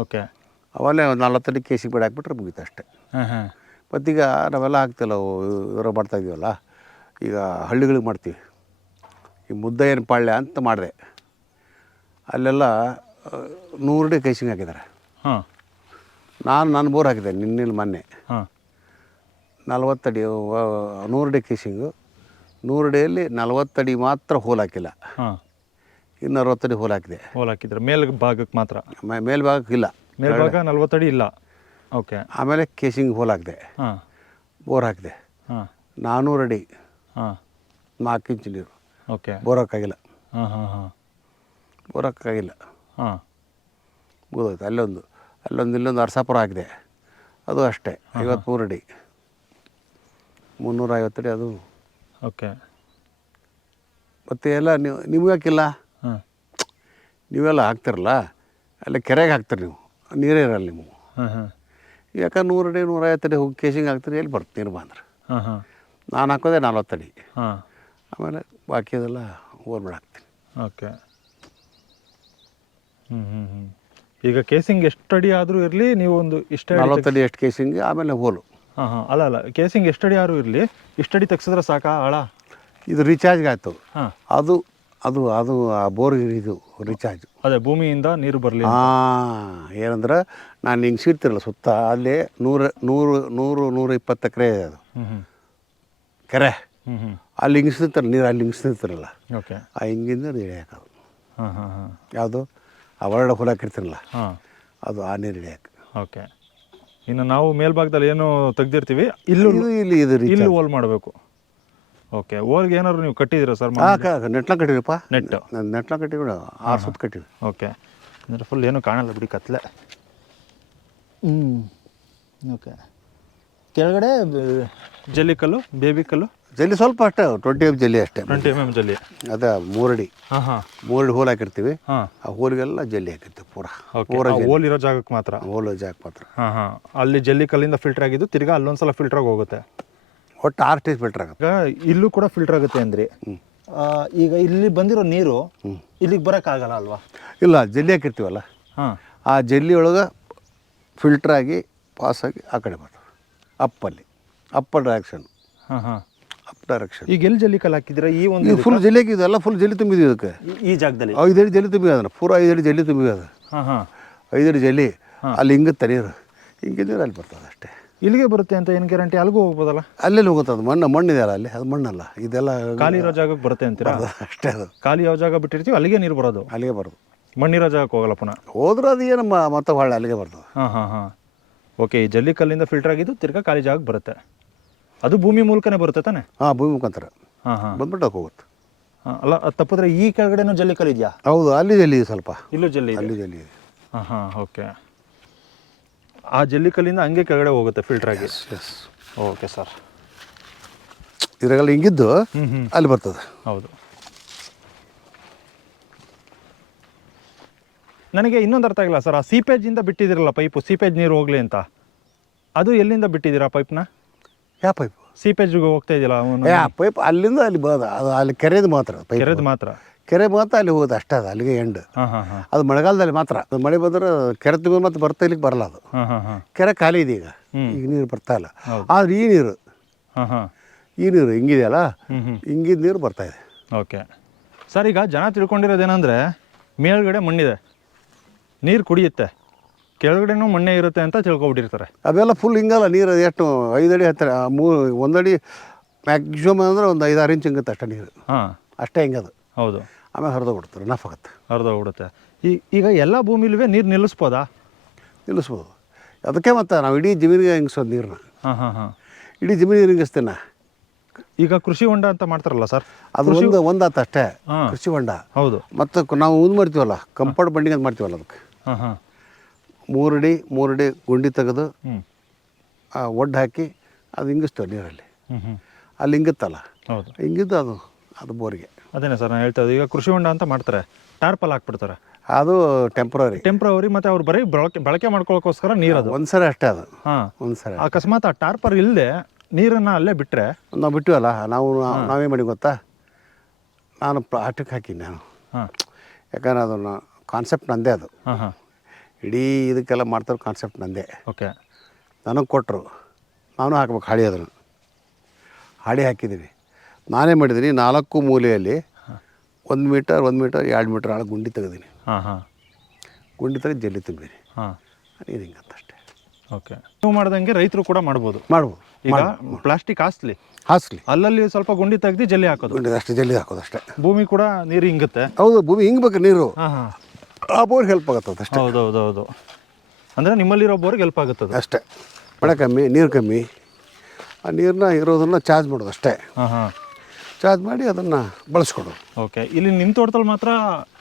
[SPEAKER 2] ಓಕೆ
[SPEAKER 1] ಅವಲೇ ಒಂದು ನಲ್ವತ್ತಡಿ ಕೇಸಿಗೆ ಬೇಡ ಹಾಕ್ಬಿಟ್ರೆ ಮುಗೀತು ಅಷ್ಟೇ.
[SPEAKER 2] ಹಾಂ ಹಾಂ.
[SPEAKER 1] ಮತ್ತೀಗ ನಾವೆಲ್ಲ ಹಾಕ್ತಿಲ್ಲ ಇವರ ಮಾಡ್ತಾ ಇದೀವಲ್ಲ ಈಗ ಹಳ್ಳಿಗಳಿಗೆ ಮಾಡ್ತೀವಿ. ಈ ಮುದ್ದಯ್ಯನ ಪಾಳ್ಯ ಅಂತ ಮಾಡಿದೆ. ಅಲ್ಲೆಲ್ಲ ನೂರಡಿ ಕೇಸಿಂಗ್ ಹಾಕಿದ್ದಾರೆ.
[SPEAKER 2] ಹಾಂ.
[SPEAKER 1] ನಾನು ನಾನು ಬೋರ್ ಹಾಕಿದೆ ನಿನ್ನೆ ಮೊನ್ನೆ.
[SPEAKER 2] ಹಾಂ.
[SPEAKER 1] ನಲ್ವತ್ತಡಿ ನೂರಡಿ ಕೇಸಿಂಗು. ನೂರಡಿಯಲ್ಲಿ ನಲ್ವತ್ತಡಿ ಮಾತ್ರ ಹೋಲ್ ಹಾಕಿಲ್ಲ.
[SPEAKER 2] ಹಾಂ.
[SPEAKER 1] ಇನ್ನು ಅರವತ್ತಡಿ ಹೋಲ್ ಹಾಕಿದೆ.
[SPEAKER 2] ಹೋಲ್ ಹಾಕಿದ್ರೆ ಮೇಲ್ ಭಾಗಕ್ಕೆ ಮಾತ್ರ.
[SPEAKER 1] ಮೇಲ್ಭಾಗಕ್ಕೆ ಇಲ್ಲ.
[SPEAKER 2] ಮೇಲ್ಭಾಗ ನಲ್ವತ್ತಡಿ ಇಲ್ಲ. ಓಕೆ.
[SPEAKER 1] ಆಮೇಲೆ ಕೇಸಿಂಗ್ ಹೋಲ್ ಹಾಕಿದೆ.
[SPEAKER 2] ಹಾಂ.
[SPEAKER 1] ಬೋರ್ ಹಾಕಿದೆ.
[SPEAKER 2] ಹಾಂ.
[SPEAKER 1] ನಾನ್ನೂರು ಅಡಿ
[SPEAKER 2] ಹಾಂ.
[SPEAKER 1] ನಾಲ್ಕು ಇಂಚು ನೀರು.
[SPEAKER 2] ಓಕೆ.
[SPEAKER 1] ಬೋರ್ ಹಾಕಾಗಿಲ್ಲ.
[SPEAKER 2] ಹಾಂ ಹಾಂ ಹಾಂ.
[SPEAKER 1] ಬೋರ್ ಹಾಕಾಗಿಲ್ಲ.
[SPEAKER 2] ಹಾಂ.
[SPEAKER 1] ಮುಗಿದೋಯ್ತು. ಅಲ್ಲೊಂದು ಅಲ್ಲೊಂದು ಇಲ್ಲೊಂದು ಅರ್ಸಾಪುರ ಹಾಕಿದೆ. ಅದು ಅಷ್ಟೇ. ಐವತ್ತ್ಮೂರು ಅಡಿ ಮುನ್ನೂರ ಐವತ್ತಡಿ ಅದು.
[SPEAKER 2] ಓಕೆ.
[SPEAKER 1] ಮತ್ತೆ ಎಲ್ಲ ನೀವು ನಿಮ್ಗೆ ಹಾಕಿಲ್ಲ
[SPEAKER 2] ಹಾಂ.
[SPEAKER 1] ನೀವೆಲ್ಲ ಹಾಕ್ತಿರಲ್ಲ? ಅಲ್ಲಿ ಕೆರೆಗೆ ಹಾಕ್ತೀರಿ ನೀವು. ನೀರೇ ಇರಲ್ಲ ನಿಮಗೆ.
[SPEAKER 2] ಹಾಂ ಹಾಂ.
[SPEAKER 1] ಯಾಕಂದ್ರೆ ನೂರು ಅಡಿ ನೂರೈವತ್ತಡಿ ಹೋಗಿ ಕೇಸಿಂಗ್ ಹಾಕ್ತೀರಿ ಎಲ್ಲಿ ಬರುತ್ತೆ ನೀರು ಬಂದ್ರೆ?
[SPEAKER 2] ಹಾಂ ಹಾಂ.
[SPEAKER 1] ನಾನು ಹಾಕೋದೆ ನಲ್ವತ್ತಡಿ
[SPEAKER 2] ಹಾಂ.
[SPEAKER 1] ಆಮೇಲೆ ಬಾಕಿ ಅದೆಲ್ಲ ಹಾಕ್ತೀನಿ.
[SPEAKER 2] ಓಕೆ. ಹ್ಞೂ ಹ್ಞೂ ಹ್ಞೂ ಈಗ ಕೇಸಿಂಗ್ ಎಷ್ಟು ಅಡಿ ಆದರೂ ಇರಲಿ ನೀವು ಒಂದು ಇಷ್ಟ
[SPEAKER 1] ನಲವತ್ತಡಿ ಎಷ್ಟು ಕೇಸಿಂಗ್ ಆಮೇಲೆ ಹೋಲು.
[SPEAKER 2] ಹಾಂ ಹಾಂ. ಅಲ್ಲ ಅಲ್ಲ. ಕೇಸಿಂಗ್ ಎಷ್ಟು ಅಡಿ ಆದರೂ ಇರಲಿ ಇಷ್ಟಡಿ ತೆಗ್ಸಿದ್ರೆ ಸಾಕಾ ಆಳ
[SPEAKER 1] ಇದು ರೀಚಾರ್ಜ್ಗೆ ಆಯ್ತು.
[SPEAKER 2] ಹಾಂ.
[SPEAKER 1] ಅದು ಅದು ಅದು ಆ ಬೋರ್ ಇದು ರೀಚಾರ್ಜ್
[SPEAKER 2] ಅದೇ ಭೂಮಿಯಿಂದ ನೀರು ಬರಲಿ
[SPEAKER 1] ಹಾಂ ಏನಂದ್ರೆ ನಾನು ಹಿಂಗೆ ಸಿಗ್ತಿರಲ್ಲ ಸುತ್ತ ಅಲ್ಲಿ ನೂರು ನೂರು ನೂರು ನೂರ ಇಪ್ಪತ್ತು ಎಕರೆ ಅದು. ಕೆರೆ. ಅಲ್ಲಿ ಹಿಂಗಿಸ್ತಿರ್ತಾರೆ ನೀರು ಅಲ್ಲಿ ಹಿಂಗಿಸ್ತಿರ್ತಾರಲ್ಲ
[SPEAKER 2] ಓಕೆ.
[SPEAKER 1] ಆ ಹಿಂಗಿಂದ ನೀರು ಹಾಕೋದು
[SPEAKER 2] ಹಾಂ ಹಾಂ ಹಾಂ.
[SPEAKER 1] ಯಾವುದು? ಆ ಒಳ್ಳೆ ಹೊಲ ಹಾಕಿರ್ತಿರಲ್ಲ
[SPEAKER 2] ಹಾಂ.
[SPEAKER 1] ಅದು ಆ ನೀರು ಹಿಡಿಯೋಕೆ.
[SPEAKER 2] ಓಕೆ. ಇನ್ನು ನಾವು ಮೇಲ್ಭಾಗದಲ್ಲಿ ಏನು ತೆಗ್ದಿರ್ತೀವಿ? ಇಲ್ಲೂ
[SPEAKER 1] ಇಲ್ಲಿ ಇದು
[SPEAKER 2] ಇಲ್ಲಿ ಹೋಲ್ ಮಾಡಬೇಕು. ಓಕೆ ಹೋಲ್ಗೆ ಏನಾದ್ರು ನೀವು ಕಟ್ಟಿದ್ದೀರಾ ಸರ್
[SPEAKER 1] ನೆಟ್ಲ ಕಟ್ಟಿವಿಪ್ಪ
[SPEAKER 2] ನೆಟ್.
[SPEAKER 1] ನೆಟ್ಲ ಕಟ್ಟಿವಿ ಆರು ಸುತ್ತ ಕಟ್ಟಿವಿ.
[SPEAKER 2] ಓಕೆ ಅಂದರೆ ಫುಲ್ ಏನೂ ಕಾಣಲ್ಲ ಬಿಡಿ ಕತ್ಲೆ. ಹ್ಞೂ ಓಕೆ. ಕೆಳಗಡೆ ಜಲ್ಲಿ ಕಲ್ಲು ಬೇಬಿ ಕಲ್ಲು?
[SPEAKER 1] ಜಲ್ಲಿ ಸ್ವಲ್ಪ ಅಷ್ಟೇ ಟ್ವೆಂಟಿ ಎಂ ಜಲ್ಲಿ ಅಷ್ಟೇ.
[SPEAKER 2] ಟ್ವೆಂಟಿ ಎಂ ಎಂ ಜಲ್ಲಿ.
[SPEAKER 1] ಅದೇ ಮೂರಡಿ.
[SPEAKER 2] ಹಾಂ ಹಾಂ.
[SPEAKER 1] ಮೂರಡಿ ಹೋಲ್ ಹಾಕಿರ್ತೀವಿ. ಆ ಹೋಲ್ಗೆಲ್ಲ ಜಲ್ಲಿ ಹಾಕಿರ್ತೀವಿ ಪೂರ. ಪೂರ
[SPEAKER 2] ಹೋಲ್ ಇರೋ ಜಾಗಕ್ಕೆ ಮಾತ್ರ?
[SPEAKER 1] ಹೋಲ್ ಜಾಗಕ್ಕೆ ಮಾತ್ರ.
[SPEAKER 2] ಹಾಂ ಹಾಂ. ಅಲ್ಲಿ ಜಲ್ಲಿ ಕಲ್ಲಿಂದ ಫಿಲ್ಟರ್ ಆಗಿದ್ದು ತಿರ್ಗಾ ಅಲ್ಲೊಂದ್ಸಲ ಫಿಲ್ಟರ್ ಆಗಿ ಹೋಗುತ್ತೆ.
[SPEAKER 1] ಒಟ್ಟು ಆರ್ ಸ್ಟೇಜ್ ಫಿಲ್ಟರ್ ಆಗುತ್ತೆ.
[SPEAKER 2] ಈಗ ಇಲ್ಲೂ ಕೂಡ ಫಿಲ್ಟರ್ ಆಗುತ್ತೆ ಅಂದ್ರಿ ಆ, ಈಗ ಇಲ್ಲಿ ಬಂದಿರೋ ನೀರು ಇಲ್ಲಿಗೆ ಬರೋಕ್ಕಾಗಲ್ಲ ಅಲ್ವಾ?
[SPEAKER 1] ಇಲ್ಲ ಜಲ್ಲಿ ಹಾಕಿರ್ತೀವಲ್ಲ?
[SPEAKER 2] ಹಾಂ.
[SPEAKER 1] ಆ ಜಲ್ಲಿ ಒಳಗೆ ಫಿಲ್ಟರ್ ಆಗಿ ಪಾಸಾಗಿ ಆ ಕಡೆ ಬರ್ತವೆ ಅಪ್ಪಲ್ಲಿ ಅಪ್ಪ ಡೈರೆಕ್ಷನ್
[SPEAKER 2] ಹಾಂ ಹಾಂ.
[SPEAKER 1] ಅಪ್ ಡೈರೆಕ್ಷನ್
[SPEAKER 2] ಈಗ ಎಲ್ಲಿ ಜಲ್ಲಿ ಕಲ್ಲು ಹಾಕಿದ್ದೀರಾ? ಈ ಒಂದು
[SPEAKER 1] ಇದು ಫುಲ್ ಜಲ್ಲಿ ಹಾಕಿದ್ದು ಎಲ್ಲ ಫುಲ್ ಜಲ್ಲಿ ತುಂಬಿದೀವಿ ಇದಕ್ಕೆ.
[SPEAKER 2] ಈ- ಈ ಜಾಗದಲ್ಲಿ?
[SPEAKER 1] ಐದಡಿ ಜಲ್ಲಿ ತುಂಬಿದ ಅದನ್ನ. ಪೂರ ಐದಡಿ ಜಲ್ಲಿ ತುಂಬಿದ ಅದು.
[SPEAKER 2] ಹಾಂ ಹಾಂ.
[SPEAKER 1] ಐದಡಿ ಜಲ್ಲಿ. ಅಲ್ಲಿ ಹಿಂಗೆ ತರೀರು ಹಿಂಗೆ ನೀರು ಅಲ್ಲಿ ಬರ್ತದೆ ಅಷ್ಟೇ.
[SPEAKER 2] ಇಲ್ಲಿಗೆ ಬರುತ್ತೆ ಅಂತ ಏನು ಗ್ಯಾರಂಟಿ ಅಲ್ಲಿಗೂ ಹೋಗ್ಬೋದಲ್ಲ?
[SPEAKER 1] ಅಲ್ಲೆಲ್ಲಿ ಹೋಗುತ್ತೆ ಅದು ಮಣ್ಣು ಮಣ್ಣಿದೆ ಅಲ್ಲ ಅಲ್ಲಿ ಅದು ಮಣ್ಣಲ್ಲ. ಇದೆಲ್ಲ
[SPEAKER 2] ಖಾಲಿ ಇರೋ ಜಾಗಕ್ಕೆ ಬರುತ್ತೆ ಅಂತೀರ?
[SPEAKER 1] ಅದು ಅಷ್ಟೇ ಅದು.
[SPEAKER 2] ಖಾಲಿ ಯಾವ ಜಾಗ ಬಿಟ್ಟಿರ್ತೀವಿ ಅಲ್ಲಿಗೆ ನೀರು ಬರೋದು?
[SPEAKER 1] ಅಲ್ಲಿಗೆ ಬರೋದು.
[SPEAKER 2] ಮಣ್ಣಿರೋ ಜಾಗಕ್ಕೆ ಹೋಗಲ್ಲ ಪುನಃ?
[SPEAKER 1] ಹೋದ್ರೆ ಅದು ಏನು ಮ- ಮತ್ತೆ ಹೊಳ್ಳೆ ಅಲ್ಲಿಗೆ ಬರ್ತದೆ.
[SPEAKER 2] ಹಾಂ ಹಾಂ ಹಾಂ. ಓಕೆ ಈ ಜಲ್ಲಿ ಕಲ್ಲಿಂದ ಫಿಲ್ಟರ್ ಆಗಿದ್ದು ತಿರ್ಗಾ ಖಾಲಿ ಜಾಗಕ್ಕೆ ಬರುತ್ತೆ. ಅದು ಭೂಮಿ ಮೂಲಕನೇ ಬರುತ್ತೆ ತಾನೆ?
[SPEAKER 1] ಹಾಂ ಭೂಮಿ ಮುಖಾಂತರ.
[SPEAKER 2] ಹಾಂ ಹಾಂ.
[SPEAKER 1] ಬಂದ್ಬಿಟ್ಟು ಹೋಗುತ್ತೆ.
[SPEAKER 2] ಅಲ್ಲ ಅದು ತಪ್ಪಿದ್ರೆ ಈ ಕೆಳಗಡೆನೂ ಜಲ್ಲಿ ಕಲ್ಲಿದೆಯಾ
[SPEAKER 1] ಹೌದು ಅಲ್ಲಿ ಜಲ್ಲಿ ಇದೆ ಸ್ವಲ್ಪ.
[SPEAKER 2] ಇಲ್ಲೂ ಜಲ್ಲಿ ಇದೆ?
[SPEAKER 1] ಅಲ್ಲಿ ಜಲ್ಲಿ ಇದೆ.
[SPEAKER 2] ಹಾಂ ಹಾಂ ಓಕೆ ಆ ಜಲ್ಲಿ ಕಲ್ಲಿಂದ ಹಂಗೆ ಕೆಳಗಡೆ ಹೋಗುತ್ತೆ ಫಿಲ್ಟರ್ ಆಗಿ.
[SPEAKER 1] ಎಸ್
[SPEAKER 2] ಓಕೆ ಸರ್
[SPEAKER 1] ಇದ್ರಾಗೆಲ್ಲ ಹಿಂಗಿದ್ದು ಅಲ್ಲಿ ಬರ್ತದೆ.
[SPEAKER 2] ಹೌದು. ನನಗೆ ಇನ್ನೊಂದು ಅರ್ಥ ಆಗಿಲ್ಲ ಸರ್ ಆ ಸೀಪೇಜಿಂದ ಬಿಟ್ಟಿದ್ದೀರಲ್ಲ ಪೈಪು ಸೀಪೇಜ್ ನೀರು ಹೋಗ್ಲಿ ಅಂತ. ಅದು ಎಲ್ಲಿಂದ ಬಿಟ್ಟಿದ್ದೀರಾ ಪೈಪ್ನ
[SPEAKER 1] ಯಾವ ಪೈಪ್
[SPEAKER 2] ಸೀಪೇಜ್ಗೆ ಹೋಗ್ತಾ ಇದೆಯಲ್ಲ
[SPEAKER 1] ಏ ಆ ಪೈಪ್ ಅಲ್ಲಿಂದ ಅಲ್ಲಿ ಬಂದ ಅದು ಅಲ್ಲಿ ಕೆರೆದು ಮಾತ್ರ ಪೈಪ್.
[SPEAKER 2] ಕೆರೆದು ಮಾತ್ರ?
[SPEAKER 1] ಕೆರೆ ಮಾತ್ರ ಅಲ್ಲಿ ಹೋಗೋದು ಅಷ್ಟೇ ಅದು ಅಲ್ಲಿಗೆ ಎಂಡ್
[SPEAKER 2] ಹಾಂ ಹಾಂ ಹಾಂ.
[SPEAKER 1] ಅದು ಮಳೆಗಾಲದಲ್ಲಿ ಮಾತ್ರ ಅದು ಮಳೆ ಬಂದ್ರೆ ಕೆರೆ ತುಂಬ ಮತ್ತೆ ಬರ್ತಾ ಇಲ್ಲಿಗೆ ಬರಲ್ಲ ಅದು.
[SPEAKER 2] ಹಾಂ ಹಾಂ ಹಾಂ.
[SPEAKER 1] ಕೆರೆ ಖಾಲಿ ಇದೆ ಈಗ. ಈಗ ನೀರು ಬರ್ತಾ ಇಲ್ಲ. ಆದ್ರೆ ಈ ನೀರು
[SPEAKER 2] ಹಾಂ ಹಾಂ.
[SPEAKER 1] ಈ ನೀರು ಹಿಂಗಿದೆಯಲ್ಲ ಹಿಂಗಿದ ನೀರು ಬರ್ತಾ ಇದೆ.
[SPEAKER 2] ಓಕೆ. ಸರ್ ಈಗ ಜನ ತಿಳ್ಕೊಂಡಿರೋದೇನೆಂದರೆ ಮೇಲ್ಗಡೆ ಮಣ್ಣಿದೆ ನೀರು ಕುಡಿಯುತ್ತೆ. ಕೆಳಗಡೆನೂ ಮಣ್ಣೆ ಇರುತ್ತೆ ಅಂತ ತಿಳ್ಕೊಬಿಟ್ಟಿರ್ತಾರೆ.
[SPEAKER 1] ಅವೆಲ್ಲ ಫುಲ್ ಹಿಂಗಲ್ಲ ನೀರು ಎಷ್ಟು ಐದಡಿ ಹತ್ತಿರ ಮೂರು ಒಂದಡಿ ಮ್ಯಾಕ್ಸಿಮಮ್ ಅಂದ್ರೆ ಒಂದು ಐದಾರು ಇಂಚ್ ಹಿಂಗತ್ತೆ ಅಷ್ಟೇ ನೀರು.
[SPEAKER 2] ಹಾಂ.
[SPEAKER 1] ಅಷ್ಟೇ ಹಿಂಗದು
[SPEAKER 2] ಹೌದು.
[SPEAKER 1] ಆಮೇಲೆ ಹರಿದು ಬಿಡ್ತಾರೆ ನಫ್ ಆಗುತ್ತೆ.
[SPEAKER 2] ಹರಿದೋಗ್ಬಿಡುತ್ತೆ ಈ ಈಗ ಎಲ್ಲ ಭೂಮಿಲುವೆ ನೀರು ನಿಲ್ಲಿಸ್ಬೋದಾ?
[SPEAKER 1] ನಿಲ್ಲಿಸ್ಬೋದು. ಅದಕ್ಕೆ ಮತ್ತೆ ನಾವು ಇಡೀ ಜಮೀನಿಗೆ ಹಿಂಗಿಸೋದು ನೀರನ್ನ
[SPEAKER 2] ಹಾಂ ಹಾಂ ಹಾಂ.
[SPEAKER 1] ಇಡೀ ಜಮೀನಿಗೆ ಹಿಂಗಿಸ್ತೀನಿ
[SPEAKER 2] ಈಗ ಕೃಷಿ ಹೊಂಡ ಅಂತ ಮಾಡ್ತಾರಲ್ಲ ಸರ್?
[SPEAKER 1] ಅದು ಒಂದು ಒಂದಾತ ಅಷ್ಟೇ
[SPEAKER 2] ಹಾಂ.
[SPEAKER 1] ಕೃಷಿ ಹೊಂಡ.
[SPEAKER 2] ಹೌದು.
[SPEAKER 1] ಮತ್ತು ನಾವು ಇದು ಮಾಡ್ತೀವಲ್ಲ ಕಂಪೌಂಡ್ ಬಂಡಿಂಗ್ ಅಂತ ಮಾಡ್ತೀವಲ್ಲ ಅದಕ್ಕೆ.
[SPEAKER 2] ಹಾಂ ಹಾಂ.
[SPEAKER 1] ಮೂರಡಿ ಮೂರಡಿ ಗುಂಡಿ ತೆಗೆದು ಆ ಒಡ್ಡು ಹಾಕಿ ಅದು ಹಿಂಗಿಸ್ತೇವೆ ನೀರಲ್ಲಿ. ಅಲ್ಲಿ ಹಿಂಗುತ್ತಲ್ಲ
[SPEAKER 2] ಹೌದು.
[SPEAKER 1] ಹಿಂಗಿದ್ದು ಅದು ಅದು ಬೋರಿಗೆ.
[SPEAKER 2] ಅದೇನೇ ಸರ್ ನಾನು ಹೇಳ್ತಾ ಈಗ ಕೃಷಿ ಹೊಂಡ ಅಂತ ಮಾಡ್ತಾರೆ. ಟಾರ್ಪಲ್ ಹಾಕ್ಬಿಡ್ತಾರೆ.
[SPEAKER 1] ಅದು ಟೆಂಪ್ರವರಿ
[SPEAKER 2] ಟೆಂಪ್ರವರಿ ಮತ್ತೆ ಅವ್ರು ಬರೀ ಬಳಕೆ ಬಳಕೆ ಮಾಡ್ಕೊಳ್ಳೋಕ್ಕೋಸ್ಕರ ನೀರು
[SPEAKER 1] ಅದು. ಒಂದ್ಸರಿ ಅಷ್ಟೇ ಅದು.
[SPEAKER 2] ಹಾಂ.
[SPEAKER 1] ಒಂದು ಸರಿ
[SPEAKER 2] ಅಕಸ್ಮಾತ್ ಆ ಟಾರ್ಪರ್ ಇಲ್ಲದೆ ನೀರನ್ನು ಅಲ್ಲೇ ಬಿಟ್ಟರೆ
[SPEAKER 1] ನಾವು ಬಿಟ್ಟಿವಲ್ಲ ನಾವು ನಾವು- ನಾವೇ ಮಾಡಿ ಗೊತ್ತಾ? ನಾನು ಪ್ಲಾಸ್ಟಿಕ್ ಹಾಕೀನಿ ನಾನು.
[SPEAKER 2] ಹಾಂ.
[SPEAKER 1] ಯಾಕಂದ್ರೆ ಅದನ್ನು ಕಾನ್ಸೆಪ್ಟ್ ನಂದೇ ಅದು.
[SPEAKER 2] ಹಾಂ ಹಾಂ.
[SPEAKER 1] ಇಡೀ ಇದಕ್ಕೆಲ್ಲ ಮಾಡ್ತಾರೆ ಕಾನ್ಸೆಪ್ಟ್ ನಂದೇ.
[SPEAKER 2] ಓಕೆ
[SPEAKER 1] ನನಗೆ ಕೊಟ್ಟರು ನಾನು ಹಾಕ್ಬೇಕು ಹಾಡಿ ಅದನ್ನು. ಹಾಳಿ ಹಾಕಿದ್ದೀನಿ ನಾನೇ ಮಾಡಿದ್ದೀನಿ ನಾಲ್ಕು ಮೂಲೆಯಲ್ಲಿ ಒಂದು ಮೀಟರ್ ಒಂದು ಮೀಟರ್ ಎರಡು ಮೀಟರ್ ಆಳ ಗುಂಡಿ ತೆಗೆದೀನಿ.
[SPEAKER 2] ಹಾಂ ಹಾಂ.
[SPEAKER 1] ಗುಂಡಿ ತೆಗೆದು ಜಲ್ಲಿ ತುಂಬಿದ್ದೀನಿ
[SPEAKER 2] ಹಾಂ.
[SPEAKER 1] ನೀರು ಹಿಂಗಂತ ಅಷ್ಟೇ.
[SPEAKER 2] ಓಕೆ ನೀವು ಮಾಡ್ದಂಗೆ ರೈತರು ಕೂಡ ಮಾಡ್ಬೋದು.
[SPEAKER 1] ಮಾಡ್ಬೋದು.
[SPEAKER 2] ಈಗ ಪ್ಲಾಸ್ಟಿಕ್ ಹಾಸ್ಲಿ.
[SPEAKER 1] ಹಾಸ್ಲಿ.
[SPEAKER 2] ಅಲ್ಲಲ್ಲಿ ಸ್ವಲ್ಪ ಗುಂಡಿ ತೆಗ್ದು ಜಲ್ಲಿ ಹಾಕೋದು.
[SPEAKER 1] ಗುಂಡಿ ಅಷ್ಟೇ ಜಲ್ಲಿ ಹಾಕೋದು ಅಷ್ಟೇ.
[SPEAKER 2] ಭೂಮಿ ಕೂಡ ನೀರು ಹಿಂಗುತ್ತೆ
[SPEAKER 1] ಹೌದು ಭೂಮಿ ಹಿಂಗ್ಬೇಕು ನೀರು.
[SPEAKER 2] ಹಾಂ ಹಾಂ.
[SPEAKER 1] ಆ ಬೋರ್ ಹೆಲ್ಪ್ ಆಗುತ್ತೆ ಅಷ್ಟೇ.
[SPEAKER 2] ಹೌದು ಹೌದು ಹೌದು ಅಂದರೆ ನಿಮ್ಮಲ್ಲಿರೋ ಬೋರ್ಗೆ ಹೆಲ್ಪ್ ಆಗುತ್ತದೆ.
[SPEAKER 1] ಅಷ್ಟೇ. ಮಳೆ ಕಮ್ಮಿ ನೀರು ಕಮ್ಮಿ. ಆ ನೀರನ್ನ ಇರೋದನ್ನು ಚಾರ್ಜ್ ಮಾಡೋದು ಅಷ್ಟೇ.
[SPEAKER 2] ಹಾಂ ಹಾಂ.
[SPEAKER 1] ಚಾರ್ಜ್ ಮಾಡಿ ಅದನ್ನು ಬಳಸ್ಕೊಡು.
[SPEAKER 2] ಓಕೆ ಇಲ್ಲಿ ನಿಮ್ಮ ತೋಟದಲ್ಲಿ ಮಾತ್ರ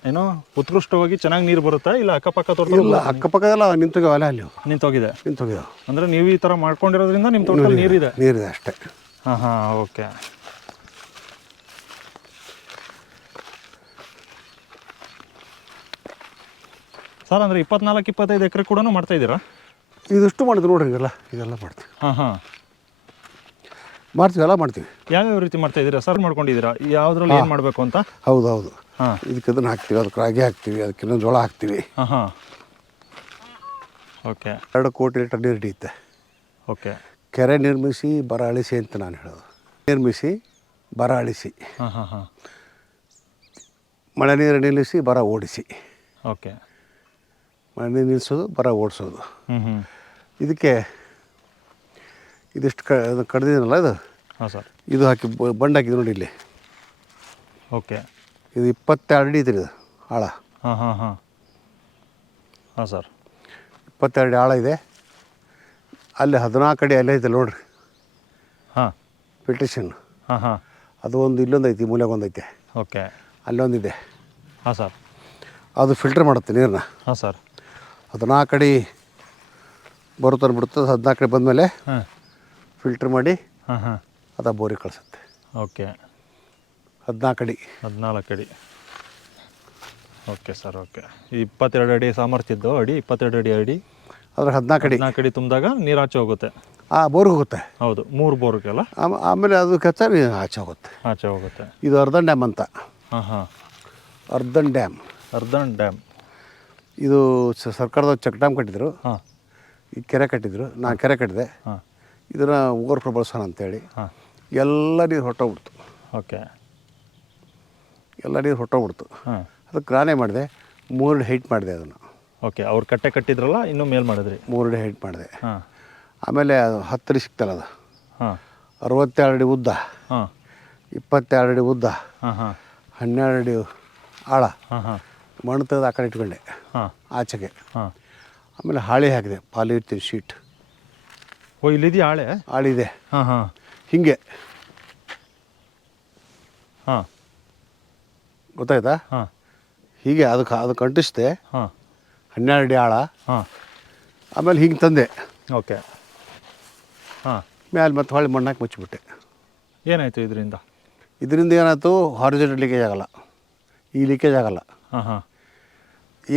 [SPEAKER 2] ಏನೋ ಉತ್ಕೃಷ್ಟವಾಗಿ ಚೆನ್ನಾಗಿ ನೀರು ಬರುತ್ತಾ ಇಲ್ಲ ಅಕ್ಕಪಕ್ಕ ತೋಟದಲ್ಲಿ?
[SPEAKER 1] ಇಲ್ಲ ನಿಂತೋಗಿ ನಿಂತೋಗ್ಯಾವಲ್ಲ ಅಲ್ಲಿ.
[SPEAKER 2] ನಿಂತೋಗಿದೆ.
[SPEAKER 1] ನಿಂತೋಗ್ಯಾವ.
[SPEAKER 2] ಅಂದರೆ ನೀವು ಈ ಥರ ಮಾಡ್ಕೊಂಡಿರೋದ್ರಿಂದ ನಿಮ್ಮ ತೋಟದಲ್ಲಿ ನೀರಿದೆ.
[SPEAKER 1] ನೀರಿದೆ ಅಷ್ಟೇ.
[SPEAKER 2] ಹಾಂ ಹಾಂ ಓಕೆ ಸರ್ ಅಂದರೆ ಇಪ್ಪತ್ನಾಲ್ಕು ಇಪ್ಪತ್ತೈದು ಎಕರೆ ಕೂಡ ಮಾಡ್ತಾ ಇದ್ದೀರಾ?
[SPEAKER 1] ಇದಿಷ್ಟು ಮಾಡಿದ್ರು ನೋಡ್ರಿ ಇದೆಲ್ಲ ಇದೆಲ್ಲ ಮಾಡ್ತೀವಿ.
[SPEAKER 2] ಹಾಂ ಹಾಂ.
[SPEAKER 1] ಮಾಡ್ತೀವಿ ಎಲ್ಲ ಮಾಡ್ತೀವಿ.
[SPEAKER 2] ಯಾವ್ಯಾವ ರೀತಿ ಮಾಡ್ತಾ ಇದ್ದೀರಾ ಸರ್? ಮಾಡ್ಕೊಂಡಿದ್ದೀರಾ? ಯಾವುದ್ರಲ್ಲಿ ಏನು ಮಾಡಬೇಕು ಅಂತ?
[SPEAKER 1] ಹೌದು ಹೌದು
[SPEAKER 2] ಹಾಂ.
[SPEAKER 1] ಇದಕ್ಕೆ ಇದನ್ನು ಹಾಕ್ತೀವಿ ಅದಕ್ಕೆ ರಾಗಿ ಹಾಕ್ತೀವಿ ಅದಕ್ಕೆ ಇನ್ನೊಂದು ಜೋಳ ಹಾಕ್ತೀವಿ.
[SPEAKER 2] ಹಾಂ ಹಾಂ. ಓಕೆ.
[SPEAKER 1] ಎರಡು ಕೋಟಿ ಲೀಟರ್ ನೀರು ಹಿಡಿಯುತ್ತೆ.
[SPEAKER 2] ಓಕೆ.
[SPEAKER 1] ಕೆರೆ ನಿರ್ಮಿಸಿ ಬರ ಅಳಿಸಿ ಅಂತ ನಾನು ಹೇಳೋದು. ನಿರ್ಮಿಸಿ ಬರ ಅಳಿಸಿ.
[SPEAKER 2] ಹಾಂ ಹಾಂ ಹಾಂ.
[SPEAKER 1] ಮಳೆ ನೀರು ನಿಲ್ಲಿಸಿ ಬರ ಓಡಿಸಿ.
[SPEAKER 2] ಓಕೆ.
[SPEAKER 1] ಮಳೆ ನೀರು ನಿಲ್ಲಿಸೋದು ಬರ ಓಡಿಸೋದು. ಇದಕ್ಕೆ ಇದಿಷ್ಟು ಕ ಇದು ಕಡ್ದಿದ್ದೀನಲ್ಲ ಇದು?
[SPEAKER 2] ಹಾಂ ಸರ್.
[SPEAKER 1] ಇದು ಹಾಕಿ ಬಂಡ್ ಹಾಕಿದ್ದು ನೋಡಿ ಇಲ್ಲಿ.
[SPEAKER 2] ಓಕೆ.
[SPEAKER 1] ಇದು ಇಪ್ಪತ್ತೆರಡು ಅಡಿ ಐತ್ರಿ ಇದು ಆಳ.
[SPEAKER 2] ಹಾಂ ಹಾಂ ಹಾಂ. ಹಾಂ ಸರ್.
[SPEAKER 1] ಇಪ್ಪತ್ತೆರಡು ಆಳ ಇದೆ. ಅಲ್ಲಿ ಹದಿನಾಲ್ಕು ಅಡಿ ಅಲ್ಲೇ ಐತೆ ನೋಡ್ರಿ.
[SPEAKER 2] ಹಾಂ.
[SPEAKER 1] ಫಿಲ್ಟ್ರೇಷನ್
[SPEAKER 2] ಹಾಂ ಹಾಂ.
[SPEAKER 1] ಅದು ಒಂದು ಇಲ್ಲೊಂದು ಐತಿ ಮೂಲೆಗೆ ಒಂದು ಐತೆ.
[SPEAKER 2] ಓಕೆ.
[SPEAKER 1] ಅಲ್ಲೊಂದಿದೆ.
[SPEAKER 2] ಹಾಂ ಸರ್.
[SPEAKER 1] ಅದು ಫಿಲ್ಟರ್ ಮಾಡುತ್ತೆ ನೀರನ್ನ.
[SPEAKER 2] ಹಾಂ ಸರ್.
[SPEAKER 1] ಹದಿನಾಲ್ಕು ಅಡಿ ಬರುತ್ತೆ ಬಿಡುತ್ತೆ. ಹದಿನಾಲ್ಕು ಅಡಿ ಬಂದಮೇಲೆ
[SPEAKER 2] ಹಾಂ.
[SPEAKER 1] ಫಿಲ್ಟ್ರ್ ಮಾಡಿ
[SPEAKER 2] ಹಾಂ ಹಾಂ.
[SPEAKER 1] ಅದು ಬೋರಿಗೆ ಕಳಿಸುತ್ತೆ.
[SPEAKER 2] ಓಕೆ.
[SPEAKER 1] ಹದಿನಾಲ್ಕು ಅಡಿ.
[SPEAKER 2] ಹದಿನಾಲ್ಕು ಅಡಿ. Okay sir okay. ಇಪ್ಪತ್ತೆರಡು ಅಡಿ ಸಾಮರ್ಥ್ಯದ್ದು ಅಡಿ ಇಪ್ಪತ್ತೆರಡು ಅಡಿ ಅಡಿ?
[SPEAKER 1] ಅದ್ರ ಹದಿನಾಲ್ಕು ಅಡಿ.
[SPEAKER 2] ಹದಿನಾಲ್ಕು ಅಡಿ ತುಂಬಿದಾಗ ನೀರು ಆಚೆ ಹೋಗುತ್ತೆ.
[SPEAKER 1] ಆ ಬೋರ್ಗೆ ಹೋಗುತ್ತೆ.
[SPEAKER 2] ಹೌದು ಮೂರು ಬೋರ್ಗೆಲ್ಲ?
[SPEAKER 1] ಆಮ- ಆಮೇಲೆ ಅದು ಕಚ್ಚ ನೀರು ಆಚೆ ಹೋಗುತ್ತೆ.
[SPEAKER 2] ಆಚೆ ಹೋಗುತ್ತೆ.
[SPEAKER 1] ಇದು ಅರ್ಧನ್ ಡ್ಯಾಮ್ ಅಂತ.
[SPEAKER 2] ಹಾಂ ಹಾಂ.
[SPEAKER 1] ಅರ್ಧನ್ ಡ್ಯಾಮ್
[SPEAKER 2] ಅರ್ಧನ್ ಡ್ಯಾಮ್
[SPEAKER 1] ಇದು ಸರ್ಕಾರದ ಸರ್ಕಾರದವ್ರು ಚೆಕ್ ಡ್ಯಾಮ್ ಕಟ್ಟಿದ್ರು.
[SPEAKER 2] ಹಾಂ.
[SPEAKER 1] ಈ ಕೆರೆ ಕಟ್ಟಿದ್ರು. ನಾ ಕೆರೆ ಕಟ್ಟಿದೆ.
[SPEAKER 2] ಹಾಂ.
[SPEAKER 1] ಇದನ್ನು ಓವರ್ಫ್ಲೋ ಬಳಸೋಣ ಅಂತೇಳಿ.
[SPEAKER 2] ಹಾಂ.
[SPEAKER 1] ಎಲ್ಲ ನೀರು ಹೊಟ್ಟೋಗ್ಬಿಡ್ತು
[SPEAKER 2] ಓಕೆ.
[SPEAKER 1] ಎಲ್ಲ ನೀರು ಹೊಟ್ಟೋಗ್ಬಿಡ್ತು
[SPEAKER 2] ಹಾಂ.
[SPEAKER 1] ಅದಕ್ಕೆ ನಾನೇ ಮಾಡಿದೆ. ಮೂರು ಹೈಟ್ ಮಾಡಿದೆ ಅದನ್ನು.
[SPEAKER 2] ಓಕೆ ಅವ್ರು ಕಟ್ಟೆ ಕಟ್ಟಿದ್ರಲ್ಲ ಇನ್ನೂ ಮೇಲ್ ಮಾಡಿದ್ರಿ?
[SPEAKER 1] ಮೂರು ಅಡಿ ಹೈಟ್ ಮಾಡಿದೆ.
[SPEAKER 2] ಹಾಂ.
[SPEAKER 1] ಆಮೇಲೆ ಅದು ಹತ್ತು ಅಡಿ ಸಿಕ್ತಲ್ಲ ಅದು.
[SPEAKER 2] ಹಾಂ.
[SPEAKER 1] ಅರವತ್ತೆರಡು ಅಡಿ ಉದ್ದ.
[SPEAKER 2] ಹಾಂ.
[SPEAKER 1] ಇಪ್ಪತ್ತೆರಡು ಅಡಿ ಉದ್ದ.
[SPEAKER 2] ಹಾಂ ಹಾಂ.
[SPEAKER 1] ಹನ್ನೆರಡು ಅಡಿ ಆಳ.
[SPEAKER 2] ಹಾಂ ಹಾಂ.
[SPEAKER 1] ಮಣ್ಣು ತೆಗೆದು ಆ ಕಡೆ ಇಟ್ಕೊಂಡೆ.
[SPEAKER 2] ಹಾಂ.
[SPEAKER 1] ಆಚೆಗೆ.
[SPEAKER 2] ಹಾಂ.
[SPEAKER 1] ಆಮೇಲೆ ಹಾಳೆ ಹಾಕಿದೆ ಪಾಲಿರ್ತೀನಿ ಶೀಟ್.
[SPEAKER 2] ಓ ಇಲ್ಲಿದೆಯಾ ಹಾಳೆ?
[SPEAKER 1] ಹಾಳಿದೆ
[SPEAKER 2] ಹಾಂ ಹಾಂ.
[SPEAKER 1] ಹೀಗೆ.
[SPEAKER 2] ಹಾಂ.
[SPEAKER 1] ಗೊತ್ತಾಯ್ತಾ?
[SPEAKER 2] ಹಾಂ.
[SPEAKER 1] ಹೀಗೆ ಅದಕ್ಕೆ ಅದು ಕಂಟಿಸ್ದೆ.
[SPEAKER 2] ಹಾಂ.
[SPEAKER 1] ಹನ್ನೆರಡು ಅಡಿ ಆಳ
[SPEAKER 2] ಹಾಂ.
[SPEAKER 1] ಆಮೇಲೆ ಹಿಂಗೆ ತಂದೆ.
[SPEAKER 2] ಓಕೆ. ಹಾಂ.
[SPEAKER 1] ಮೇಲೆ ಮತ್ತೆ ಹೊಳ್ಳಿ ಮಣ್ಣಾಕಿ ಮುಚ್ಚಿಬಿಟ್ಟೆ.
[SPEAKER 2] ಏನಾಯಿತು ಇದರಿಂದ?
[SPEAKER 1] ಇದರಿಂದ ಏನಾಯ್ತು? ಹಾರಿಜೆಂಟ್ ಲೀಕೇಜ್ ಆಗಲ್ಲ. ಈ ಲೀಕೇಜ್ ಆಗಲ್ಲ.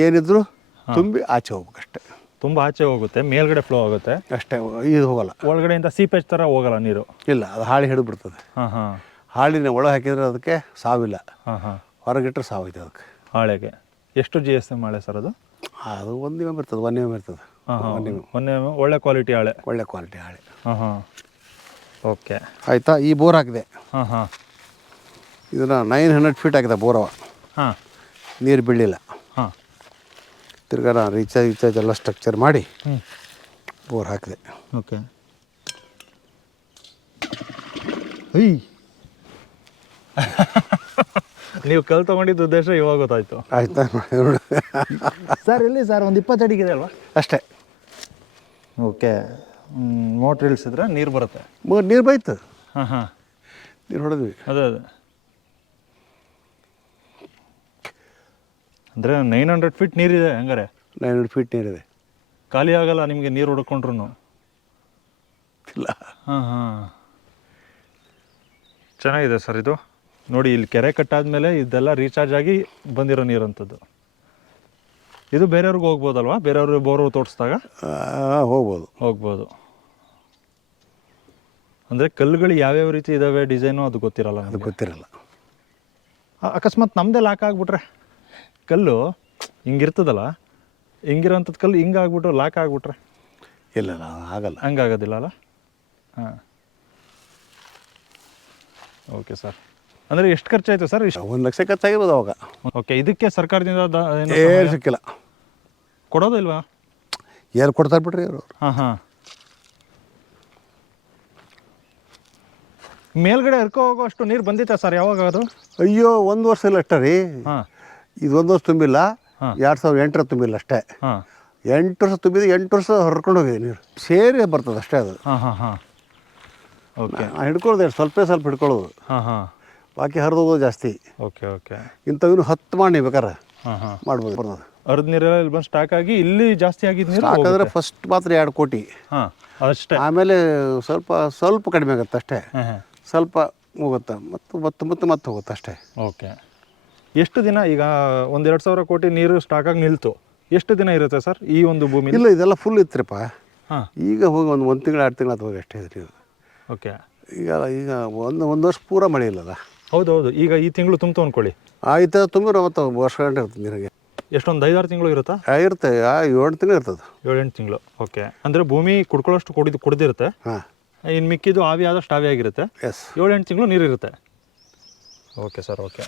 [SPEAKER 1] ಏನಿದ್ರು ತುಂಬಿ ಆಚೆ ಹೋಗ್ಬೇಕಷ್ಟೆ.
[SPEAKER 2] ತುಂಬ ಆಚೆ ಹೋಗುತ್ತೆ ಮೇಲ್ಗಡೆ ಫ್ಲೋ ಆಗುತ್ತೆ.
[SPEAKER 1] ಅಷ್ಟೇ ಇದು ಹೋಗಲ್ಲ.
[SPEAKER 2] ಒಳಗಡೆಯಿಂದ ಸೀಪೇಜ್ ಥರ ಹೋಗಲ್ಲ ನೀರು.
[SPEAKER 1] ಇಲ್ಲ ಅದು ಹಾಳಿ ಹಿಡಿದ್ಬಿಡ್ತದೆ.
[SPEAKER 2] ಹಾಂ ಹಾಂ
[SPEAKER 1] ಹಾಳಿನ ಒಳಗೆ ಹಾಕಿದ್ರೆ ಅದಕ್ಕೆ ಸಾವಿಲ್ಲ.
[SPEAKER 2] ಹಾಂ ಹಾಂ
[SPEAKER 1] ಹೊರಗಿಟ್ರೆ ಸಾವೈತೆ ಅದಕ್ಕೆ.
[SPEAKER 2] ಹಾಳೆಗೆ. ಎಷ್ಟು ಜಿ ಎಸ್ ಎಂ ಹಾಳೆ ಸರ್ ಅದು?
[SPEAKER 1] ಅದು ಒಂದು ಎಂ ಇರ್ತದೆ ಒನ್ ಎಂ ಇರ್ತದೆ
[SPEAKER 2] ಹಾಂ ಹಾಂ ಮೊನ್ನೆ ಒಳ್ಳೆ ಕ್ವಾಲಿಟಿ ಹಾಳೆ.
[SPEAKER 1] ಒಳ್ಳೆ ಕ್ವಾಲಿಟಿ ಹಾಳೆ.
[SPEAKER 2] ಹಾಂ ಹಾಂ ಓಕೆ.
[SPEAKER 1] ಆಯಿತಾ ಈ ಬೋರ್ ಹಾಕಿದೆ.
[SPEAKER 2] ಹಾಂ ಹಾಂ
[SPEAKER 1] ಇದನ್ನು ನೈನ್ ಹಂಡ್ರೆಡ್ ಫೀಟ್ ಹಾಕಿದೆ ಬೋರವ.
[SPEAKER 2] ಹಾಂ.
[SPEAKER 1] ನೀರು ಬೀಳಿಲ್ಲ.
[SPEAKER 2] ಹಾಂ.
[SPEAKER 1] ತಿರ್ಗಾ ನಾನು ರೀಚಾರ್ಜ್ ರೀಚಾರ್ಜ್ ಎಲ್ಲ ಸ್ಟ್ರಕ್ಚರ್ ಮಾಡಿ
[SPEAKER 2] ಹ್ಞೂ
[SPEAKER 1] ಬೋರ್ ಹಾಕಿದೆ.
[SPEAKER 2] ಓಕೆ. ಅಯ್ಯ <laughs> ನೀವು ಕಲ್ ತಗೊಂಡಿದ್ದ ಉದ್ದೇಶ ಇವಾಗ ಗೊತ್ತಾಯ್ತು.
[SPEAKER 1] ಆಯ್ತಾ? ನೋಡಿ.
[SPEAKER 2] ಸರ್ ಇಲ್ಲಿ ಸರ್ ಒಂದು ಇಪ್ಪತ್ತು ಇದೆ ಅಲ್ವಾ?
[SPEAKER 1] ಅಷ್ಟೇ.
[SPEAKER 2] ಓಕೆ. ಮೋಟ್ರ್ ಇಳಿಸಿದ್ರೆ ನೀರು ಬರುತ್ತೆ.
[SPEAKER 1] ನೀರ್ ನೀರು ಬೈತು.
[SPEAKER 2] ಹಾಂ ಹಾಂ.
[SPEAKER 1] ನೀರು ಹೊಡೆದ್ವಿ.
[SPEAKER 2] ಅದೇ ಅದೇ. ಅಂದರೆ ನೈನ್ ಹಂಡ್ರೆಡ್ ಫೀಟ್ ನೀರಿದೆ ಹಂಗಾರೆ?
[SPEAKER 1] ನೈನ್ ಹಂಡ್ರೆಡ್ ಫೀಟ್ ನೀರಿದೆ.
[SPEAKER 2] ಖಾಲಿ ಆಗಲ್ಲ ನಿಮಗೆ ನೀರು ಹುಡ್ಕೊಂಡ್ರು
[SPEAKER 1] ಇಲ್ಲ.
[SPEAKER 2] ಹಾಂ ಹಾಂ. ಚೆನ್ನಾಗಿದೆ ಸರ್ ಇದು. ನೋಡಿ ಇಲ್ಲಿ ಕೆರೆ ಕಟ್ಟಾದ್ಮೇಲೆ ಇದೆಲ್ಲ ರೀಚಾರ್ಜ್ ಆಗಿ ಬಂದಿರೋ ನೀರಂಥದ್ದು ಇದು ಬೇರೆಯವ್ರಿಗೆ ಹೋಗ್ಬೋದಲ್ವಾ? ಬೇರೆಯವ್ರಿಗೆ ಬೋರ್ ತೋರಿಸಿದಾಗ?
[SPEAKER 1] ಹೋಗ್ಬೋದು.
[SPEAKER 2] ಹೋಗ್ಬೋದು. ಅಂದರೆ ಕಲ್ಲುಗಳು ಯಾವ್ಯಾವ ರೀತಿ ಇದ್ದಾವೆ ಡಿಸೈನು ಅದು ಗೊತ್ತಿರಲ್ಲ
[SPEAKER 1] ಅದು ಗೊತ್ತಿರಲ್ಲ.
[SPEAKER 2] ಅಕಸ್ಮಾತ್ ನಮ್ಮದೇ ಲಾಕ್ ಆಗ್ಬಿಟ್ರೆ? ಕಲ್ಲು ಹಿಂಗಿರ್ತದಲ್ಲ ಹಿಂಗಿರೋಂಥದ್ದು ಕಲ್ಲು ಹಿಂಗೆ ಆಗ್ಬಿಟ್ಟು ಲಾಕ್ ಆಗ್ಬಿಟ್ರೆ?
[SPEAKER 1] ಇಲ್ಲ ಇಲ್ಲ ಆಗಲ್ಲ.
[SPEAKER 2] ಹಂಗಾಗೋದಿಲ್ಲ ಅಲ್ಲ? ಹಾಂ. ಓಕೆ ಸರ್ ಅಂದರೆ ಎಷ್ಟು ಖರ್ಚಾಯಿತು ಸರ್ ಇಷ್ಟು
[SPEAKER 1] ಒಂದು ಲಕ್ಷ ಖರ್ಚಾಗಿರ್ಬೋದು ಅವಾಗ.
[SPEAKER 2] ಓಕೆ ಇದಕ್ಕೆ ಸರ್ಕಾರದಿಂದ ದ- ಏನು
[SPEAKER 1] ಏನು ಸಿಕ್ಕಿಲ್ಲ.
[SPEAKER 2] ಕೊಡೋದಿಲ್ವಾ
[SPEAKER 1] ಏನು ಕೊಡ್ತಾರೆ ಬಿಡ್ರಿ ಅವರು?
[SPEAKER 2] ಹಾಂ ಹಾಂ. ಮೇಲ್ಗಡೆ ಹರ್ಕೊ ಹೋಗೋ ಅಷ್ಟು ನೀರು ಬಂದಿತ್ತಾ ಸರ್ ಯಾವಾಗ ಅದು?
[SPEAKER 1] ಅಯ್ಯೋ ಒಂದು ವರ್ಷ ಇಲ್ಲ ಅಷ್ಟೇ ರೀ.
[SPEAKER 2] ಹಾಂ.
[SPEAKER 1] ಇದು ಒಂದು ವರ್ಷ ತುಂಬಿಲ್ಲ. ಎರಡು ಸಾವಿರದ ಎಂಟರ ತುಂಬಿಲ್ಲ ಅಷ್ಟೇ. ಎಂಟು ವರ್ಷ ತುಂಬಿದ ಎಂಟು ವರ್ಷ ಹೊರ್ಕೊಂಡು ಹೋಗಿದೆ ನೀರು. ಸೇರಿ ಬರ್ತದೆ ಅಷ್ಟೇ ಅದು.
[SPEAKER 2] ಹಾಂ ಹಾಂ ಹಾಂ. ಓಕೆ
[SPEAKER 1] ನಾ ಹಿಡ್ಕೊಳ್ಳೋದು ಸ್ವಲ್ಪ ಸ್ವಲ್ಪ ಹಿಡ್ಕೊಳ್ಳೋದು. ಬಾಕಿ ಹರಿದು ಹೋಗೋದು ಜಾಸ್ತಿ.
[SPEAKER 2] ಓಕೆ ಓಕೆ
[SPEAKER 1] ಇಂಥವಿನ ಹತ್ತು ಮಾಡಿ ಬೇಕಾರೆ
[SPEAKER 2] ಹಾಂ ಹಾಂ.
[SPEAKER 1] ಮಾಡ್ಬೋದು ಬರ್ತದೆ
[SPEAKER 2] ಅರ್ಧ ನೀರೆಲ್ಲ ಬಂದು ಸ್ಟಾಕ್ ಆಗಿ ಇಲ್ಲಿ ಜಾಸ್ತಿ ಆಗಿದ್ದು ನೀರು
[SPEAKER 1] ಅಂದರೆ ಫಸ್ಟ್ ಮಾತ್ರ ಎರಡು ಕೋಟಿ.
[SPEAKER 2] ಅಷ್ಟೇ
[SPEAKER 1] ಆಮೇಲೆ ಸ್ವಲ್ಪ ಸ್ವಲ್ಪ ಕಡಿಮೆ ಆಗುತ್ತೆ ಅಷ್ಟೇ. ಸ್ವಲ್ಪ ಹೋಗುತ್ತೆ ಮತ್ತು ಮತ್ತೆ ಮತ್ತೆ ಮತ್ತೆ ಹೋಗುತ್ತೆ ಅಷ್ಟೇ.
[SPEAKER 2] ಓಕೆ ಎಷ್ಟು ದಿನ ಈಗ ಒಂದೆರಡು ಸಾವಿರ ಕೋಟಿ ನೀರು ಸ್ಟಾಕಾಗಿ ನಿಲ್ತು. ಎಷ್ಟು ದಿನ ಇರುತ್ತೆ ಸರ್ ಈ ಒಂದು ಭೂಮಿ
[SPEAKER 1] ಇಲ್ಲ ಇದೆಲ್ಲ ಫುಲ್ ಇತ್ತರಿಪ್ಪ
[SPEAKER 2] ಹಾಂ.
[SPEAKER 1] ಈಗ ಹೋಗಿ ಒಂದು ಒಂದು ತಿಂಗಳು ಎರಡು ತಿಂಗಳು ಹೋಗಿ ಅಷ್ಟೇ ಇದು.
[SPEAKER 2] ಓಕೆ
[SPEAKER 1] ಈಗ ಈಗ ಒಂದು ಒಂದು ವರ್ಷ ಪೂರ ಮಳೆ ಇಲ್ಲಲ್ಲ?
[SPEAKER 2] ಹೌದು ಹೌದು ಈಗ ಈ ತಿಂಗಳು ತುಂಬ್ತು ಅಂದ್ಕೊಳ್ಳಿ
[SPEAKER 1] ಆಯ್ತು ತುಂಬಿರೋ ಮತ್ತು ವರ್ಷ ಗಂಟೆ ಇರ್ತದೆ ನೀರಿಗೆ.
[SPEAKER 2] ಎಷ್ಟೊಂದು ಐದಾರು ತಿಂಗಳು ಇರುತ್ತಾ?
[SPEAKER 1] ಆ, ಇರುತ್ತೆ. ಆ, ಏಳು ತಿಂಗಳು ಇರ್ತದೆ.
[SPEAKER 2] ಏಳೆಂಟು ತಿಂಗಳು. ಓಕೆ ಅಂದರೆ ಭೂಮಿ ಕುಡ್ಕೊಳ್ಳೋಷ್ಟು ಕುಡಿದು ಕುಡ್ದಿರುತ್ತೆ.
[SPEAKER 1] ಹಾಂ.
[SPEAKER 2] ಇನ್ನು ಮಿಕ್ಕಿದ್ದು ಆವಿ ಆದಷ್ಟು ಆವಿ ಆಗಿರುತ್ತೆ.
[SPEAKER 1] ಎಸ್
[SPEAKER 2] ಏಳೆಂಟು ತಿಂಗಳು ನೀರಿರುತ್ತೆ. Okay sir okay